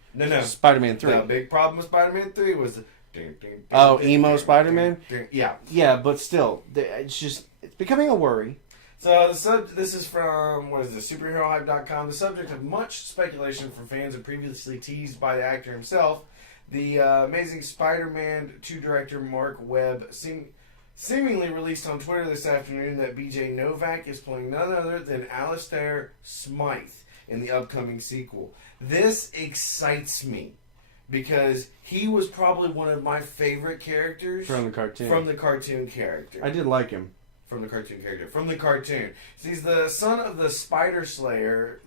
Spider-Man 3. The big problem with Spider-Man 3 was emo Spider-Man? Yeah. Yeah, but still, it's becoming a worry. So this is from, superherohype.com. The subject of much speculation from fans and previously teased by the actor himself, the Amazing Spider-Man 2 director Mark Webb seemingly released on Twitter this afternoon that BJ Novak is playing none other than Alistair Smythe in the upcoming sequel. This excites me because he was probably one of my favorite characters From the cartoon character. I did like him. From the cartoon. So he's the son of the Spider Slayer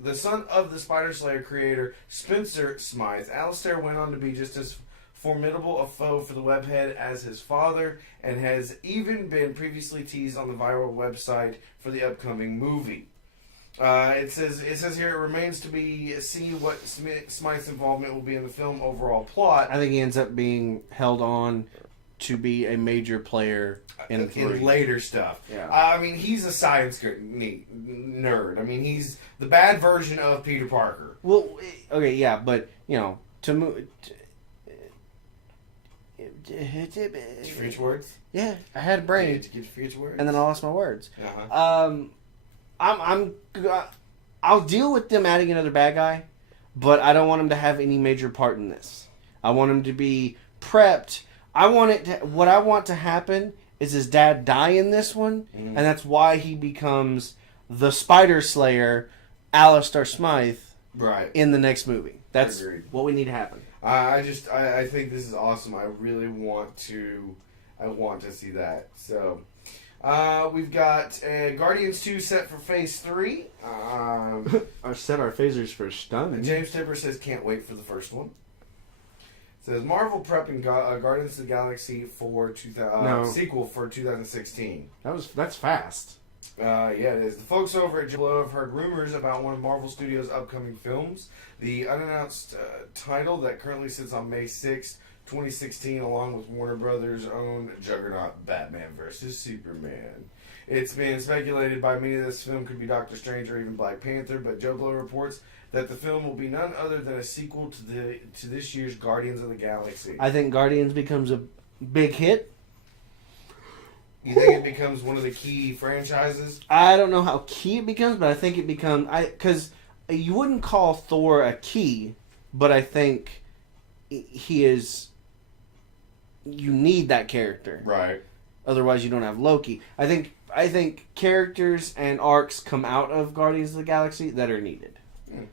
creator Spencer Smythe. Alistair went on to be just as formidable a foe for the webhead as his father, and has even been previously teased on the viral website for the upcoming movie. It says here it remains to be seen what Smythe's involvement will be in the film overall plot. I think he ends up being held on to be a major player in later stuff. Yeah. I mean, he's a science nerd. I mean, he's the bad version of Peter Parker. Well, okay, yeah, but to move. Did you finish words? Yeah, I had a brain. Did you get your words? And then I lost my words. Uh-huh. I'll deal with them adding another bad guy, but I don't want him to have any major part in this. I want him to be prepped. What I want to happen is his dad die in this one, and that's why he becomes the Spider Slayer, Alistair Smythe, right, in the next movie. That's what we need to happen. I think this is awesome. I really want to see that. So, we've got Guardians 2 set for Phase 3. Set our phasers for stun. James Tipper says can't wait for the first one. Says Marvel prepping Guardians of the Galaxy for sequel for 2016. That's fast. Yeah, it is. The folks over at Jablo have heard rumors about one of Marvel Studios' upcoming films. The unannounced title that currently sits on May 6th, 2016, along with Warner Brothers' own juggernaut Batman vs. Superman. It's been speculated by many that this film could be Doctor Strange or even Black Panther, but Joe Blow reports that the film will be none other than a sequel to this year's Guardians of the Galaxy. I think Guardians becomes a big hit. You think it becomes one of the key franchises? I don't know how key it becomes, but I think it becomes... Because you wouldn't call Thor a key, but I think he is... You need that character. Right. Otherwise, you don't have Loki. I think characters and arcs come out of Guardians of the Galaxy that are needed.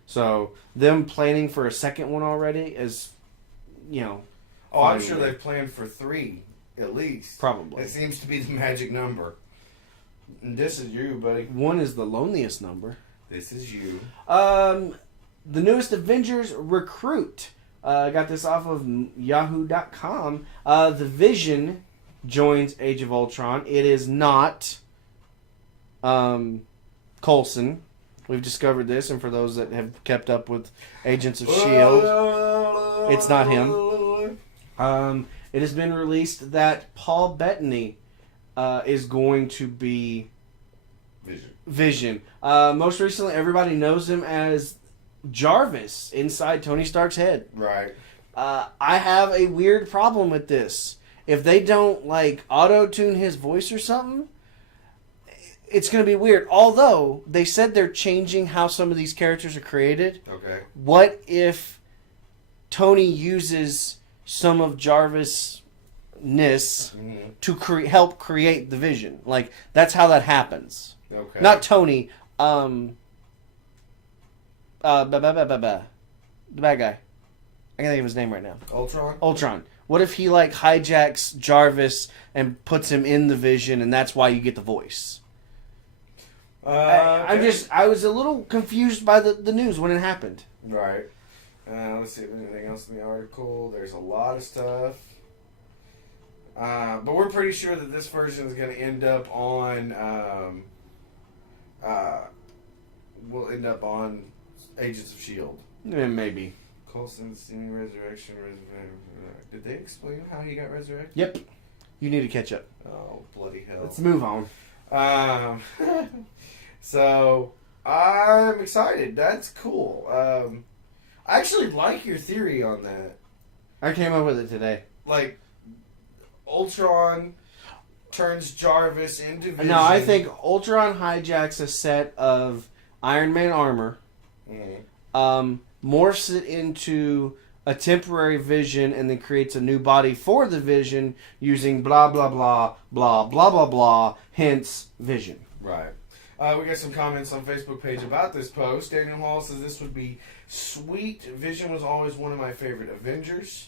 So, them planning for a second one already is, Oh, I'm sure they've planned for 3, at least. Probably. It seems to be the magic number. And this is you, buddy. 1 is the loneliest number. This is you. The newest Avengers recruit. I got this off of Yahoo.com. The Vision joins Age of Ultron. It is not Coulson. We've discovered this, and for those that have kept up with Agents of S.H.I.E.L.D., it's not him. It has been released that Paul Bettany is going to be Vision. Most recently, everybody knows him as Jarvis inside Tony Stark's head. Right. I have a weird problem with this. If they don't, auto-tune his voice or something... It's going to be weird. Although, they said they're changing how some of these characters are created. Okay. What if Tony uses some of Jarvis' to help create the Vision? That's how that happens. Okay. Not Tony. The bad guy. I can't think of his name right now. Ultron. What if he, hijacks Jarvis and puts him in the Vision, and that's why you get the voice? I was a little confused by the news when it happened. Right. Let's see if there's anything else in the article. There's a lot of stuff. But we're pretty sure that this version is going to end up on... will end up on Agents of S.H.I.E.L.D. Maybe. Coulson's seeming resurrection. Did they explain how he got resurrected? Yep. You need to catch up. Oh, bloody hell. Let's move on. So, I'm excited. That's cool. I actually like your theory on that. I came up with it today. Ultron turns Jarvis into Vision. No, I think Ultron hijacks a set of Iron Man armor, morphs it into a temporary Vision, and then creates a new body for the Vision using blah, blah, blah, blah, blah, blah, blah, hence Vision. Right. We got some comments on Facebook page about this post. Daniel Hall says this would be sweet. Vision was always one of my favorite Avengers.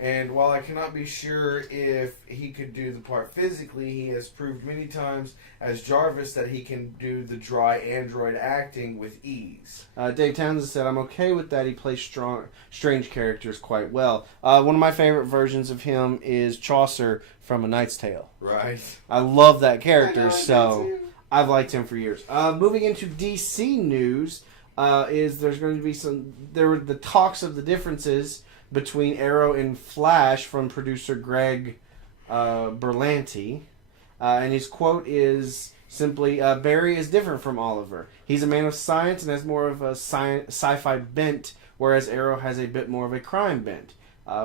And while I cannot be sure if he could do the part physically, he has proved many times as Jarvis that he can do the dry android acting with ease. Dave Townsend said, I'm okay with that. He plays strange characters quite well. One of my favorite versions of him is Chaucer from A Knight's Tale. Right. I love that character, so I've liked him for years. Moving into DC news, there's going to be there were the talks of the differences between Arrow and Flash from producer Greg Berlanti. And his quote is simply, Barry is different from Oliver. He's a man of science and has more of a sci-fi bent, whereas Arrow has a bit more of a crime bent.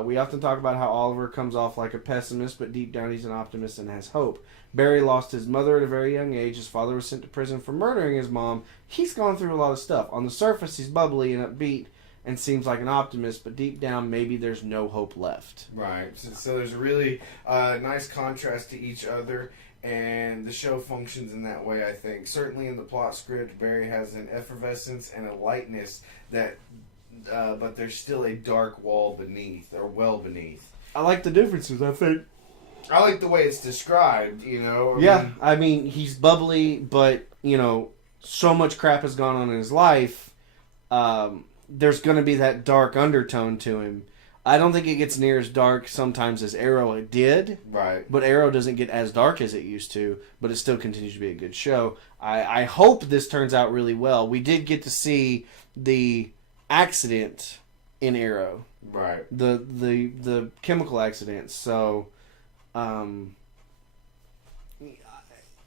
We often talk about how Oliver comes off like a pessimist, but deep down he's an optimist and has hope. Barry lost his mother at a very young age. His father was sent to prison for murdering his mom. He's gone through a lot of stuff. On the surface, he's bubbly and upbeat and seems like an optimist, but deep down, maybe there's no hope left. Right. So there's a really nice contrast to each other, and the show functions in that way, I think. Certainly in the plot script, Barry has an effervescence and a lightness that... but there's still a dark wall beneath, or well beneath. I like the differences, I think. I like the way it's described, you know? I mean, he's bubbly, but, you know, so much crap has gone on in his life, there's going to be that dark undertone to him. I don't think it gets near as dark sometimes as Arrow did. Right. But Arrow doesn't get as dark as it used to, but it still continues to be a good show. I hope this turns out really well. We did get to see the accident in Arrow. Right. The chemical accident. So,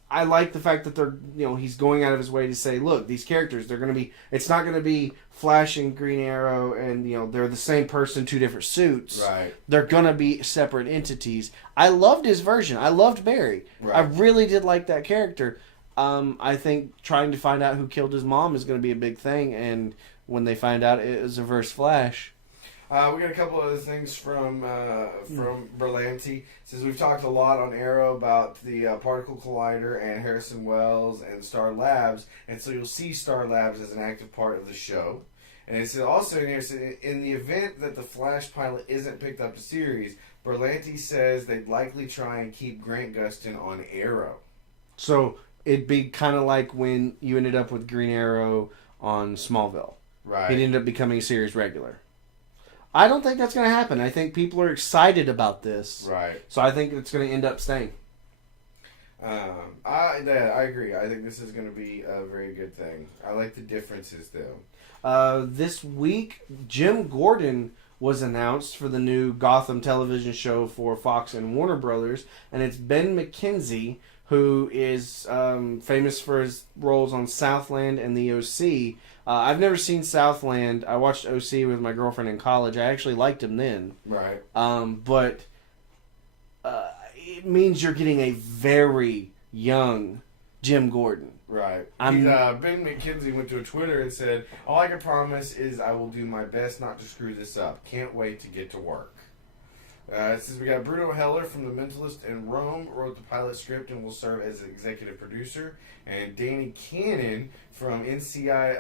I like the fact that he's going out of his way to say, look, these characters, it's not going to be Flash and Green Arrow and, they're the same person, two different suits. Right. They're going to be separate entities. I loved his version. I loved Barry. Right. I really did like that character. I think trying to find out who killed his mom is going to be a big thing, and when they find out it was Reverse Flash. We got a couple other things from Berlanti. Since we've talked a lot on Arrow about the Particle Collider and Harrison Wells and Star Labs, and so you'll see Star Labs as an active part of the show. And it's also in here, in the event that the Flash pilot isn't picked up to series, Berlanti says they'd likely try and keep Grant Gustin on Arrow. So it'd be kind of like when you ended up with Green Arrow on Smallville. Right. He'd end up becoming a series regular. I don't think that's going to happen. I think people are excited about this. Right. So I think it's going to end up staying. I agree. I think this is going to be a very good thing. I like the differences, though. This week, Jim Gordon was announced for the new Gotham television show for Fox and Warner Brothers, and it's Ben McKenzie, who is famous for his roles on Southland and the OC. I've never seen Southland. I watched OC with my girlfriend in college. I actually liked him then. Right. But it means you're getting a very young Jim Gordon. Right. Ben McKenzie went to a Twitter and said, "All I can promise is I will do my best not to screw this up. Can't wait to get to work." It says we got Bruno Heller from The Mentalist in Rome wrote the pilot script and will serve as an executive producer, and Danny Cannon from CSI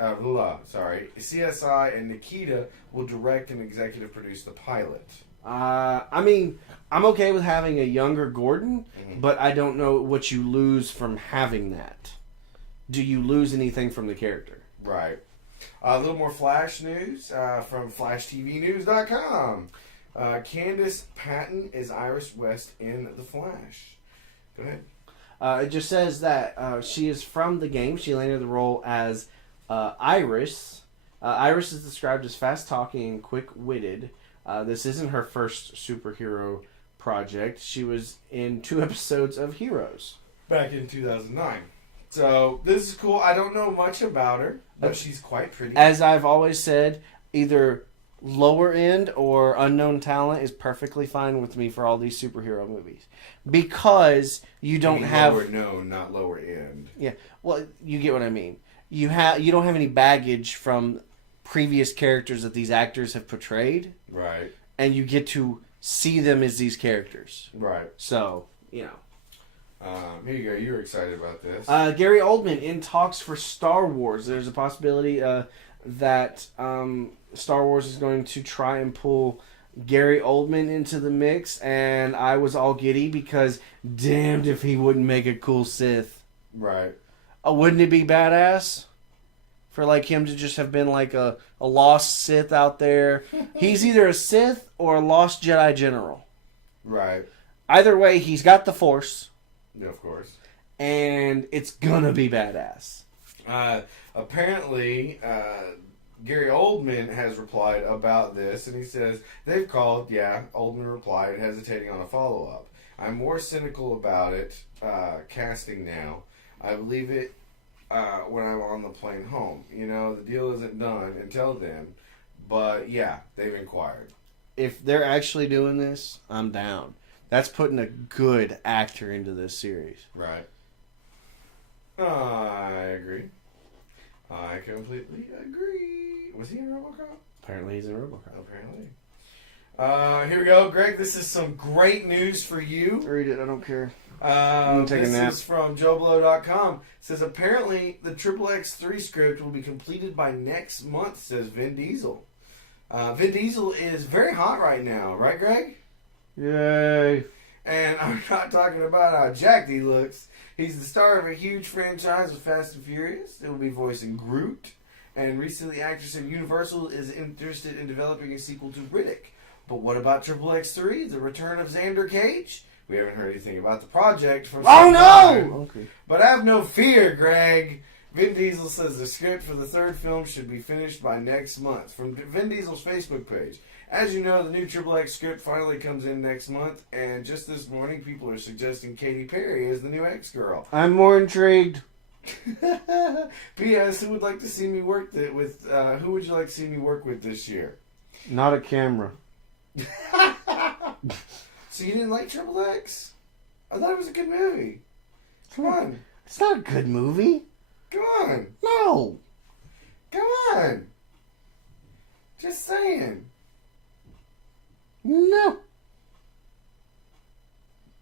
and Nikita will direct and executive produce the pilot. I mean, I'm okay with having a younger Gordon, but I don't know what you lose from having that. Do you lose anything from the character? Right. A little more Flash news from FlashTVNews.com. Candace Patton is Iris West in The Flash. Go ahead. It just says that she is from the game. She landed the role as Iris. Iris is described as fast-talking and quick-witted. This isn't her first superhero project. She was in 2 episodes of Heroes. Back in 2009. So, this is cool. I don't know much about her, but she's quite pretty. As I've always said, either lower end or unknown talent is perfectly fine with me for all these superhero movies. Because you don't have... Lower known, not lower end. Yeah, well, you get what I mean. You don't have any baggage from previous characters that these actors have portrayed. Right. And you get to see them as these characters. Right. So, here you go. You're excited about this. Gary Oldman in talks for Star Wars. There's a possibility that Star Wars is going to try and pull Gary Oldman into the mix, and I was all giddy because damned if he wouldn't make a cool Sith. Right. Wouldn't it be badass for like him to just have been like a lost Sith out there? He's either a Sith or a lost Jedi general. Right. Either way, he's got the Force. Yeah, of course. And it's gonna be badass. Apparently, Gary Oldman has replied about this, and he says, they've called, Oldman replied, hesitating on a follow-up. I'm more cynical about it casting now. I believe it when I'm on the plane home. You know, the deal isn't done until then. But yeah, they've inquired. If they're actually doing this, I'm down. That's putting a good actor into this series. Right. I agree. I completely agree. Was he in RoboCop? Apparently he's in RoboCop. Apparently. Here we go, Greg. This is some great news for you. Read it. I don't care. This is from JoeBlow.com. It says, apparently the XXX3 script will be completed by next month, says Vin Diesel. Vin Diesel is very hot right now, right, Greg? Yay. And I'm not talking about how jacked he looks. He's the star of a huge franchise with Fast and Furious. It will be voicing Groot. And recently, actress at Universal is interested in developing a sequel to Riddick. But what about XXX3, the return of Xander Cage? We haven't heard anything about the project for some time. Okay. But have no fear, Greg. Vin Diesel says the script for the third film should be finished by next month. From Vin Diesel's Facebook page. As you know, the new XXX script finally comes in next month, and just this morning, people are suggesting Katy Perry as the new X-Girl. I'm more intrigued. P.S. Who would like to see me work with? Who would you like to see me work with this year? Not a camera. So you didn't like XXX? I thought it was a good movie. Come on. It's not a good movie. Come on. No. Come on. Just saying. No.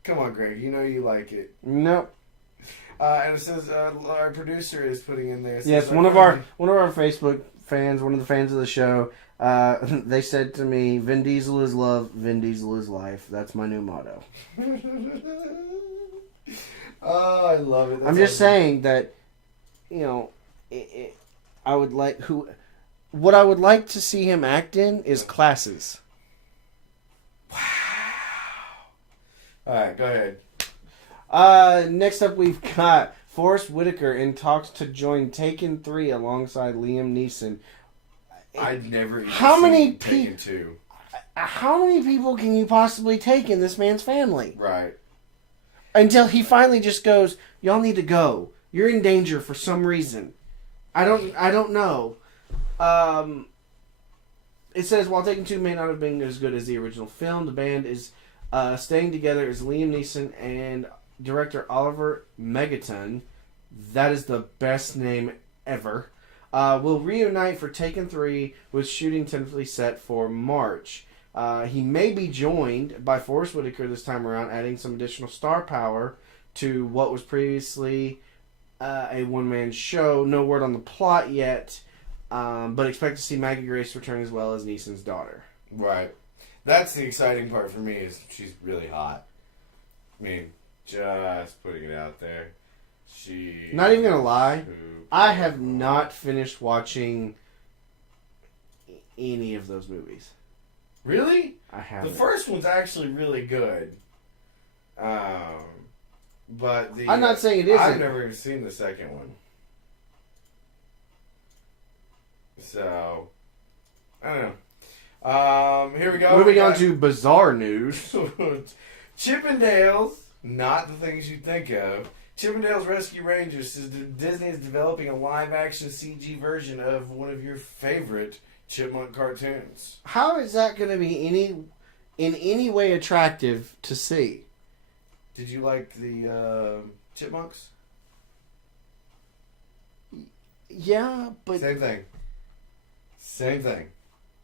Come on, Greg. You know you like it. No. And it says our producer is putting in there. Yes, one of our Facebook fans, one of the fans of the show, they said to me, "Vin Diesel is love, Vin Diesel is life." That's my new motto. Oh, I love it. I'm just saying that, you know, I would like what I would like to see him act in is Classes. Wow. All right, go ahead. Next up, we've got Forrest Whitaker in talks to join Taken 3 alongside Liam Neeson. I'd never even How many seen Taken 2. How many people can you possibly take in this man's family? Right. Until he finally just goes, "Y'all need to go. You're in danger for some reason." I don't know. It says, while Taken 2 may not have been as good as the original film, the band is staying together as Liam Neeson and director Oliver Megaton, that is the best name ever, will reunite for Taken 3 with shooting tentatively set for March. He may be joined by Forrest Whitaker this time around, adding some additional star power to what was previously a one-man show. No word on the plot yet, but expect to see Maggie Grace return as well as Neeson's daughter. Right. That's the exciting part for me, is she's really hot. I mean, just putting it out there. Not even gonna lie, I have not finished watching any of those movies. Really? I haven't. The first one's actually really good. But I'm not saying it isn't. I've never even seen the second one. So, I don't know. Here we go. Moving on to bizarre news. Chippendales, not the things you think of. Chippendales Rescue Rangers says Disney is developing a live-action CG version of one of your favorite chipmunk cartoons. How is that going to be in any way attractive to see? Did you like the chipmunks? Yeah, but Same thing. Same thing.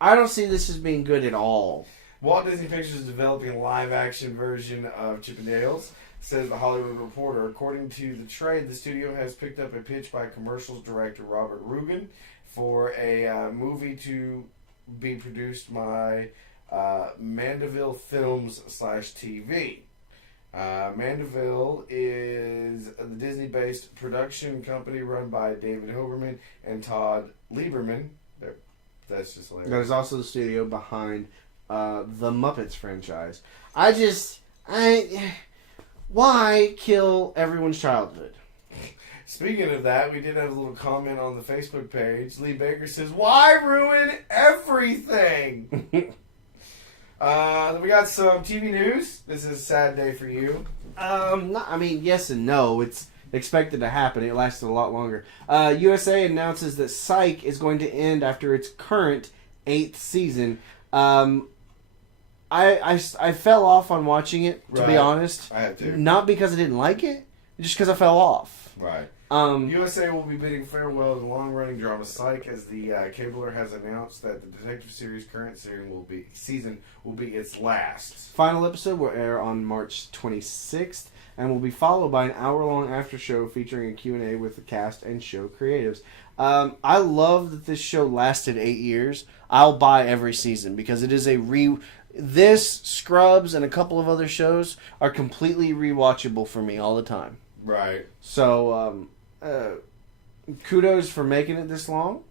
I don't see this as being good at all. Walt Disney Pictures is developing a live-action version of Chippendales, says The Hollywood Reporter. According to the trade, the studio has picked up a pitch by commercials director Robert Rugen for a movie to be produced by Mandeville Films /TV. Mandeville is the Disney-based production company run by David Hoberman and Todd Lieberman. That's just hilarious. That is also the studio behind the Muppets franchise. Why kill everyone's childhood? Speaking of that, we did have a little comment on the Facebook page. Lee Baker says, "Why ruin everything?" Then we got some TV news. This is a sad day for you. Yes and no. It's expected to happen. It lasted a lot longer. USA announces that Psych is going to end after its current 8th season. I fell off on watching it, to be honest. I had to. Not because I didn't like it, just because I fell off. Right. USA will be bidding farewell to the long-running drama Psych, as the cabler has announced that the detective series' current season will be its last. Final episode will air on March 26th and will be followed by an hour-long after show featuring a Q&A with the cast and show creatives. I love that this show lasted 8 years. I'll buy every season because it is This, Scrubs, and a couple of other shows are completely rewatchable for me all the time. Right. So, kudos for making it this long,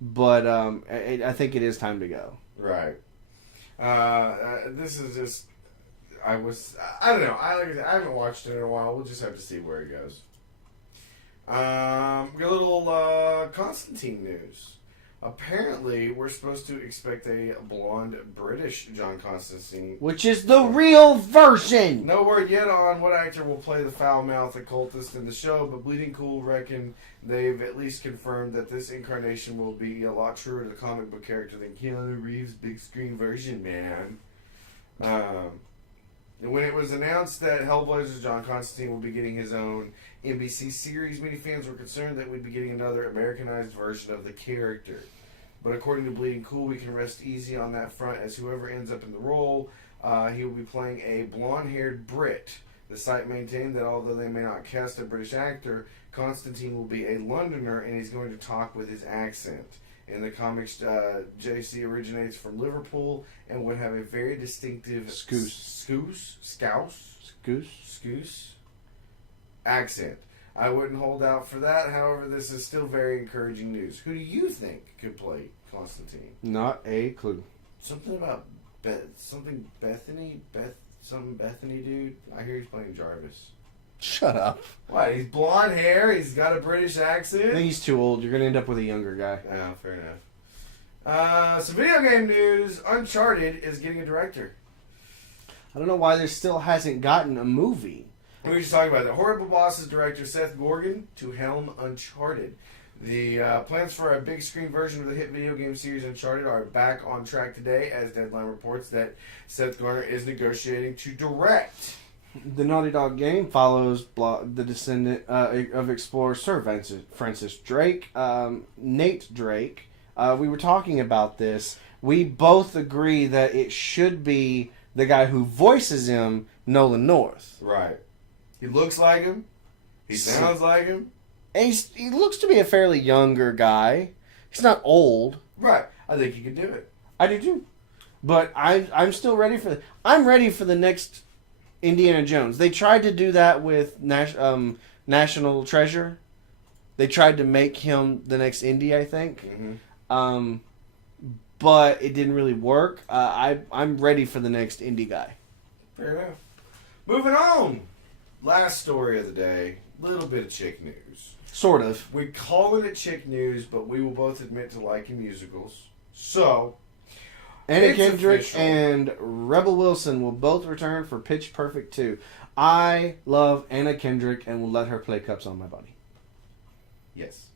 but I think it is time to go. Right. This is just... I don't know. I haven't watched it in a while. We'll just have to see where it goes. We got a little Constantine news. Apparently, we're supposed to expect a blonde British John Constantine. Which is the real version! No word yet on what actor will play the foul-mouthed occultist in the show, but Bleeding Cool reckon they've at least confirmed that this incarnation will be a lot truer to the comic book character than Keanu Reeves' big screen version, man. When it was announced that Hellblazer's John Constantine will be getting his own NBC series, many fans were concerned that we'd be getting another Americanized version of the character. But according to Bleeding Cool, we can rest easy on that front, as whoever ends up in the role, he will be playing a blonde-haired Brit. The site maintained that although they may not cast a British actor, Constantine will be a Londoner and he's going to talk with his accent. In the comics, JC originates from Liverpool and would have a very distinctive Scouse accent. I wouldn't hold out for that. However, this is still very encouraging news. Who do you think could play Constantine? Not a clue. Something about Bethany, dude. I hear he's playing Jarvis. Shut up. What? He's blonde hair. He's got a British accent. I think he's too old. You're gonna end up with a younger guy. Oh, fair enough. Some video game news. Uncharted is getting a director. I don't know why there still hasn't gotten a movie. We were just talking about that. Horrible Bosses director Seth Rogen to helm Uncharted. The plans for a big screen version of the hit video game series Uncharted are back on track today, as Deadline reports that Seth Rogen is negotiating to direct. The Naughty Dog game follows the descendant of explorer Sir Francis Drake, Nate Drake. We were talking about this. We both agree that it should be the guy who voices him, Nolan North. Right. He looks like him. He sounds like him. And he looks to be a fairly younger guy. He's not old. Right. I think he could do it. I do too. But I'm still ready for I'm ready for the next Indiana Jones. They tried to do that with National Treasure. They tried to make him the next Indy, I think. Mm-hmm. But it didn't really work. I'm ready for the next Indy guy. Fair enough. Moving on. Last story of the day. Little bit of chick news. Sort of. We call it chick news, but we will both admit to liking musicals. So, Anna Kendrick and Rebel Wilson will both return for Pitch Perfect 2. I love Anna Kendrick and will let her play Cups on My Body. Yes.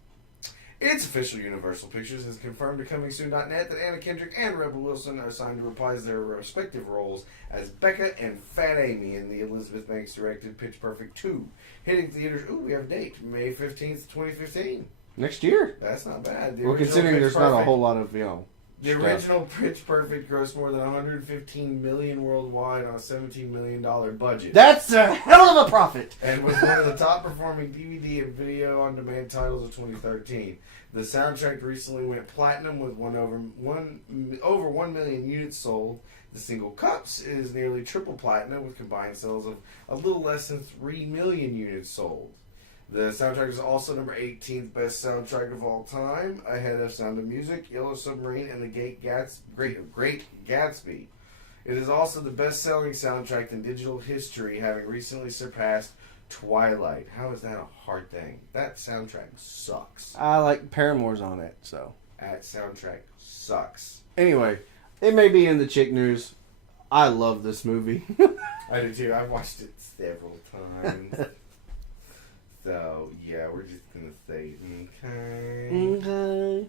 It's official. Universal Pictures has confirmed to ComingSoon.net that Anna Kendrick and Rebel Wilson are signed to reprise their respective roles as Becca and Fat Amy in the Elizabeth Banks directed Pitch Perfect 2. Hitting theaters, we have a date, May 15th, 2015. Next year. That's not bad. Well, considering there's not a whole lot of, The original Pitch Perfect grossed more than $115 million worldwide on a $17 million budget. That's a hell of a profit! And was one of the top-performing DVD and video-on-demand titles of 2013. The soundtrack recently went platinum with over 1 million units sold. The single Cups is nearly triple platinum with combined sales of a little less than 3 million units sold. The soundtrack is also number 18th best soundtrack of all time, ahead of Sound of Music, Yellow Submarine, and The Great Gatsby. It is also the best-selling soundtrack in digital history, having recently surpassed Twilight. How is that a hard thing? That soundtrack sucks. I like Paramore's on it, so. That soundtrack sucks. Anyway, it may be in the chick news. I love this movie. I do too. I've watched it several times. So, yeah, we're just going to say, okay.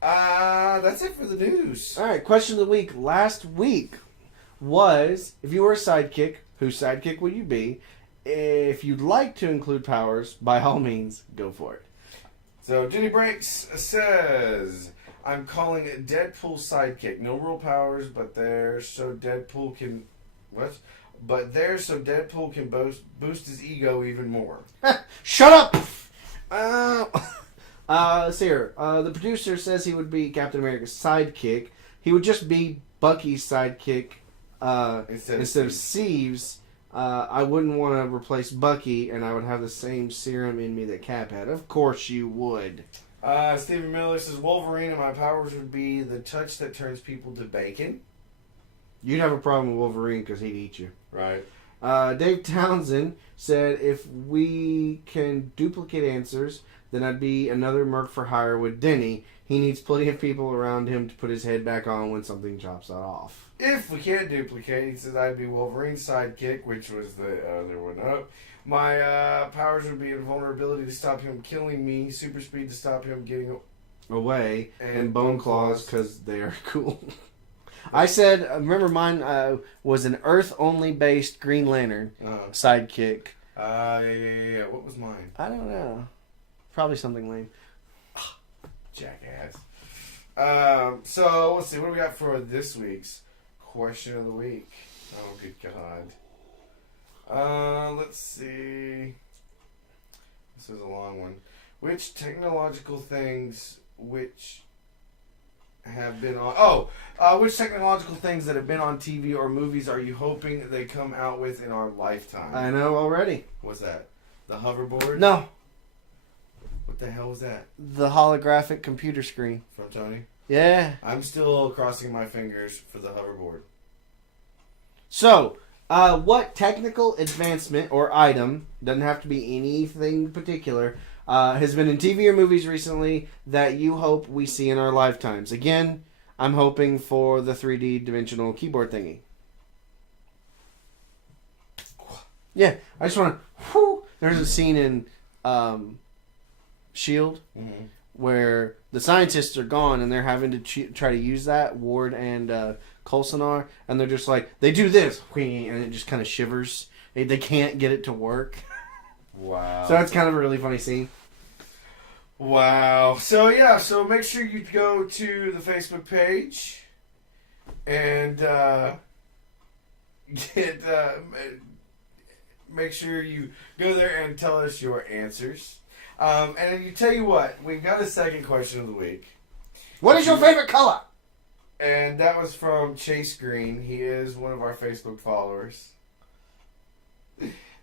That's it for the news. Alright, question of the week. Last week was, if you were a sidekick, whose sidekick would you be? If you'd like to include powers, by all means, go for it. So, Jenny Breaks says, I'm calling it Deadpool sidekick. No real powers, but they're so Deadpool can... What? But there, so Deadpool can boost his ego even more. Shut up! Let's see here. The producer says he would be Captain America's sidekick. He would just be Bucky's sidekick instead of Steve's. I wouldn't want to replace Bucky, and I would have the same serum in me that Cap had. Of course you would. Stephen Miller says, Wolverine and my powers would be the touch that turns people to bacon. You'd have a problem with Wolverine because he'd eat you. Right. Dave Townsend said, if we can duplicate answers, then I'd be another Merc for hire with Denny. He needs plenty of people around him to put his head back on when something chops that off. If we can't duplicate, he says I'd be Wolverine's sidekick, which was the other one up. My powers would be invulnerability to stop him killing me, super speed to stop him getting away, and bone claws because they are cool. I said, remember mine was an Earth-only based Green Lantern sidekick. Yeah. What was mine? I don't know. Probably something lame. Jackass. So, let's see. What do we got for this week's question of the week? Oh, good God. Let's see. This is a long one. Which technological things have been on... which technological things that have been on TV or movies are you hoping they come out with in our lifetime? I know already. What's that? The hoverboard? No. What the hell was that? The holographic computer screen. From Tony? Yeah. I'm still crossing my fingers for the hoverboard. So, what technical advancement or item, doesn't have to be anything particular, has been in TV or movies recently that you hope we see in our lifetimes? Again, I'm hoping for the 3D dimensional keyboard thingy. Yeah, I just want to... There's a scene in S.H.I.E.L.D. where the scientists are gone and they're having to try to use that, Ward and Coulson are, and they're just like, they do this, and it just kind of shivers. They can't get it to work. Wow. So it's kind of a really funny scene. Wow. So, yeah, so make sure you go to the Facebook page and make sure you go there and tell us your answers. And you tell you what, we've got a second question of the week. What is your favorite color? And that was from Chase Green. He is one of our Facebook followers.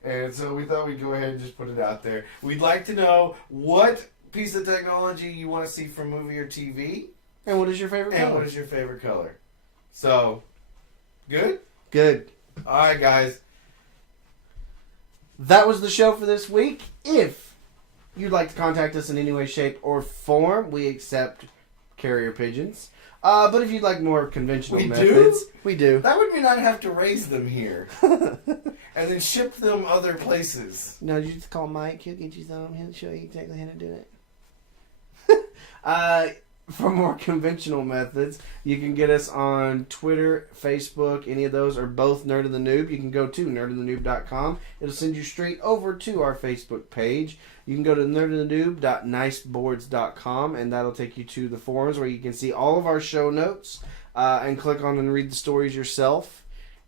And so we thought we'd go ahead and just put it out there. We'd like to know what piece of technology you want to see from movie or TV. And what is your favorite color? And what is your favorite color? So, good? Good. All right, guys. That was the show for this week. If you'd like to contact us in any way, shape, or form, we accept carrier pigeons. But if you'd like more conventional methods, we do. That would mean I'd have to raise them here. And then ship them other places. No, you just call Mike. He'll get you some. He'll show you exactly how to do it. For more conventional methods, you can get us on Twitter, Facebook, any of those, or both Nerd of the Noob. You can go to nerdofthenoob.com. It'll send you straight over to our Facebook page. You can go to nerdoftheNoob.niceboards.com, and that'll take you to the forums where you can see all of our show notes and click on and read the stories yourself.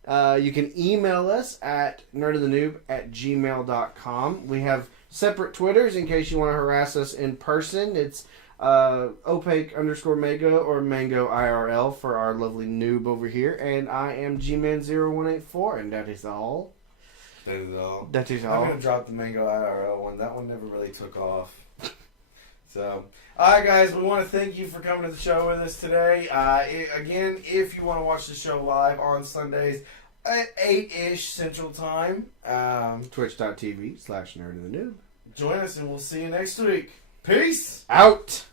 You can email us at nerdofthenoob@gmail.com. We have separate Twitters in case you want to harass us in person. It's opaque_mega or mango IRL for our lovely noob over here. And I am gman0184, and that is all. That is all. That is all. I'm going to drop the mango IRL one. That one never really took off. So, alright guys, we want to thank you for coming to the show with us today. Again, if you want to watch the show live on Sundays at 8-ish Central Time, Twitch.tv/nerdofthenoob. Join us and we'll see you next week. Peace! Out!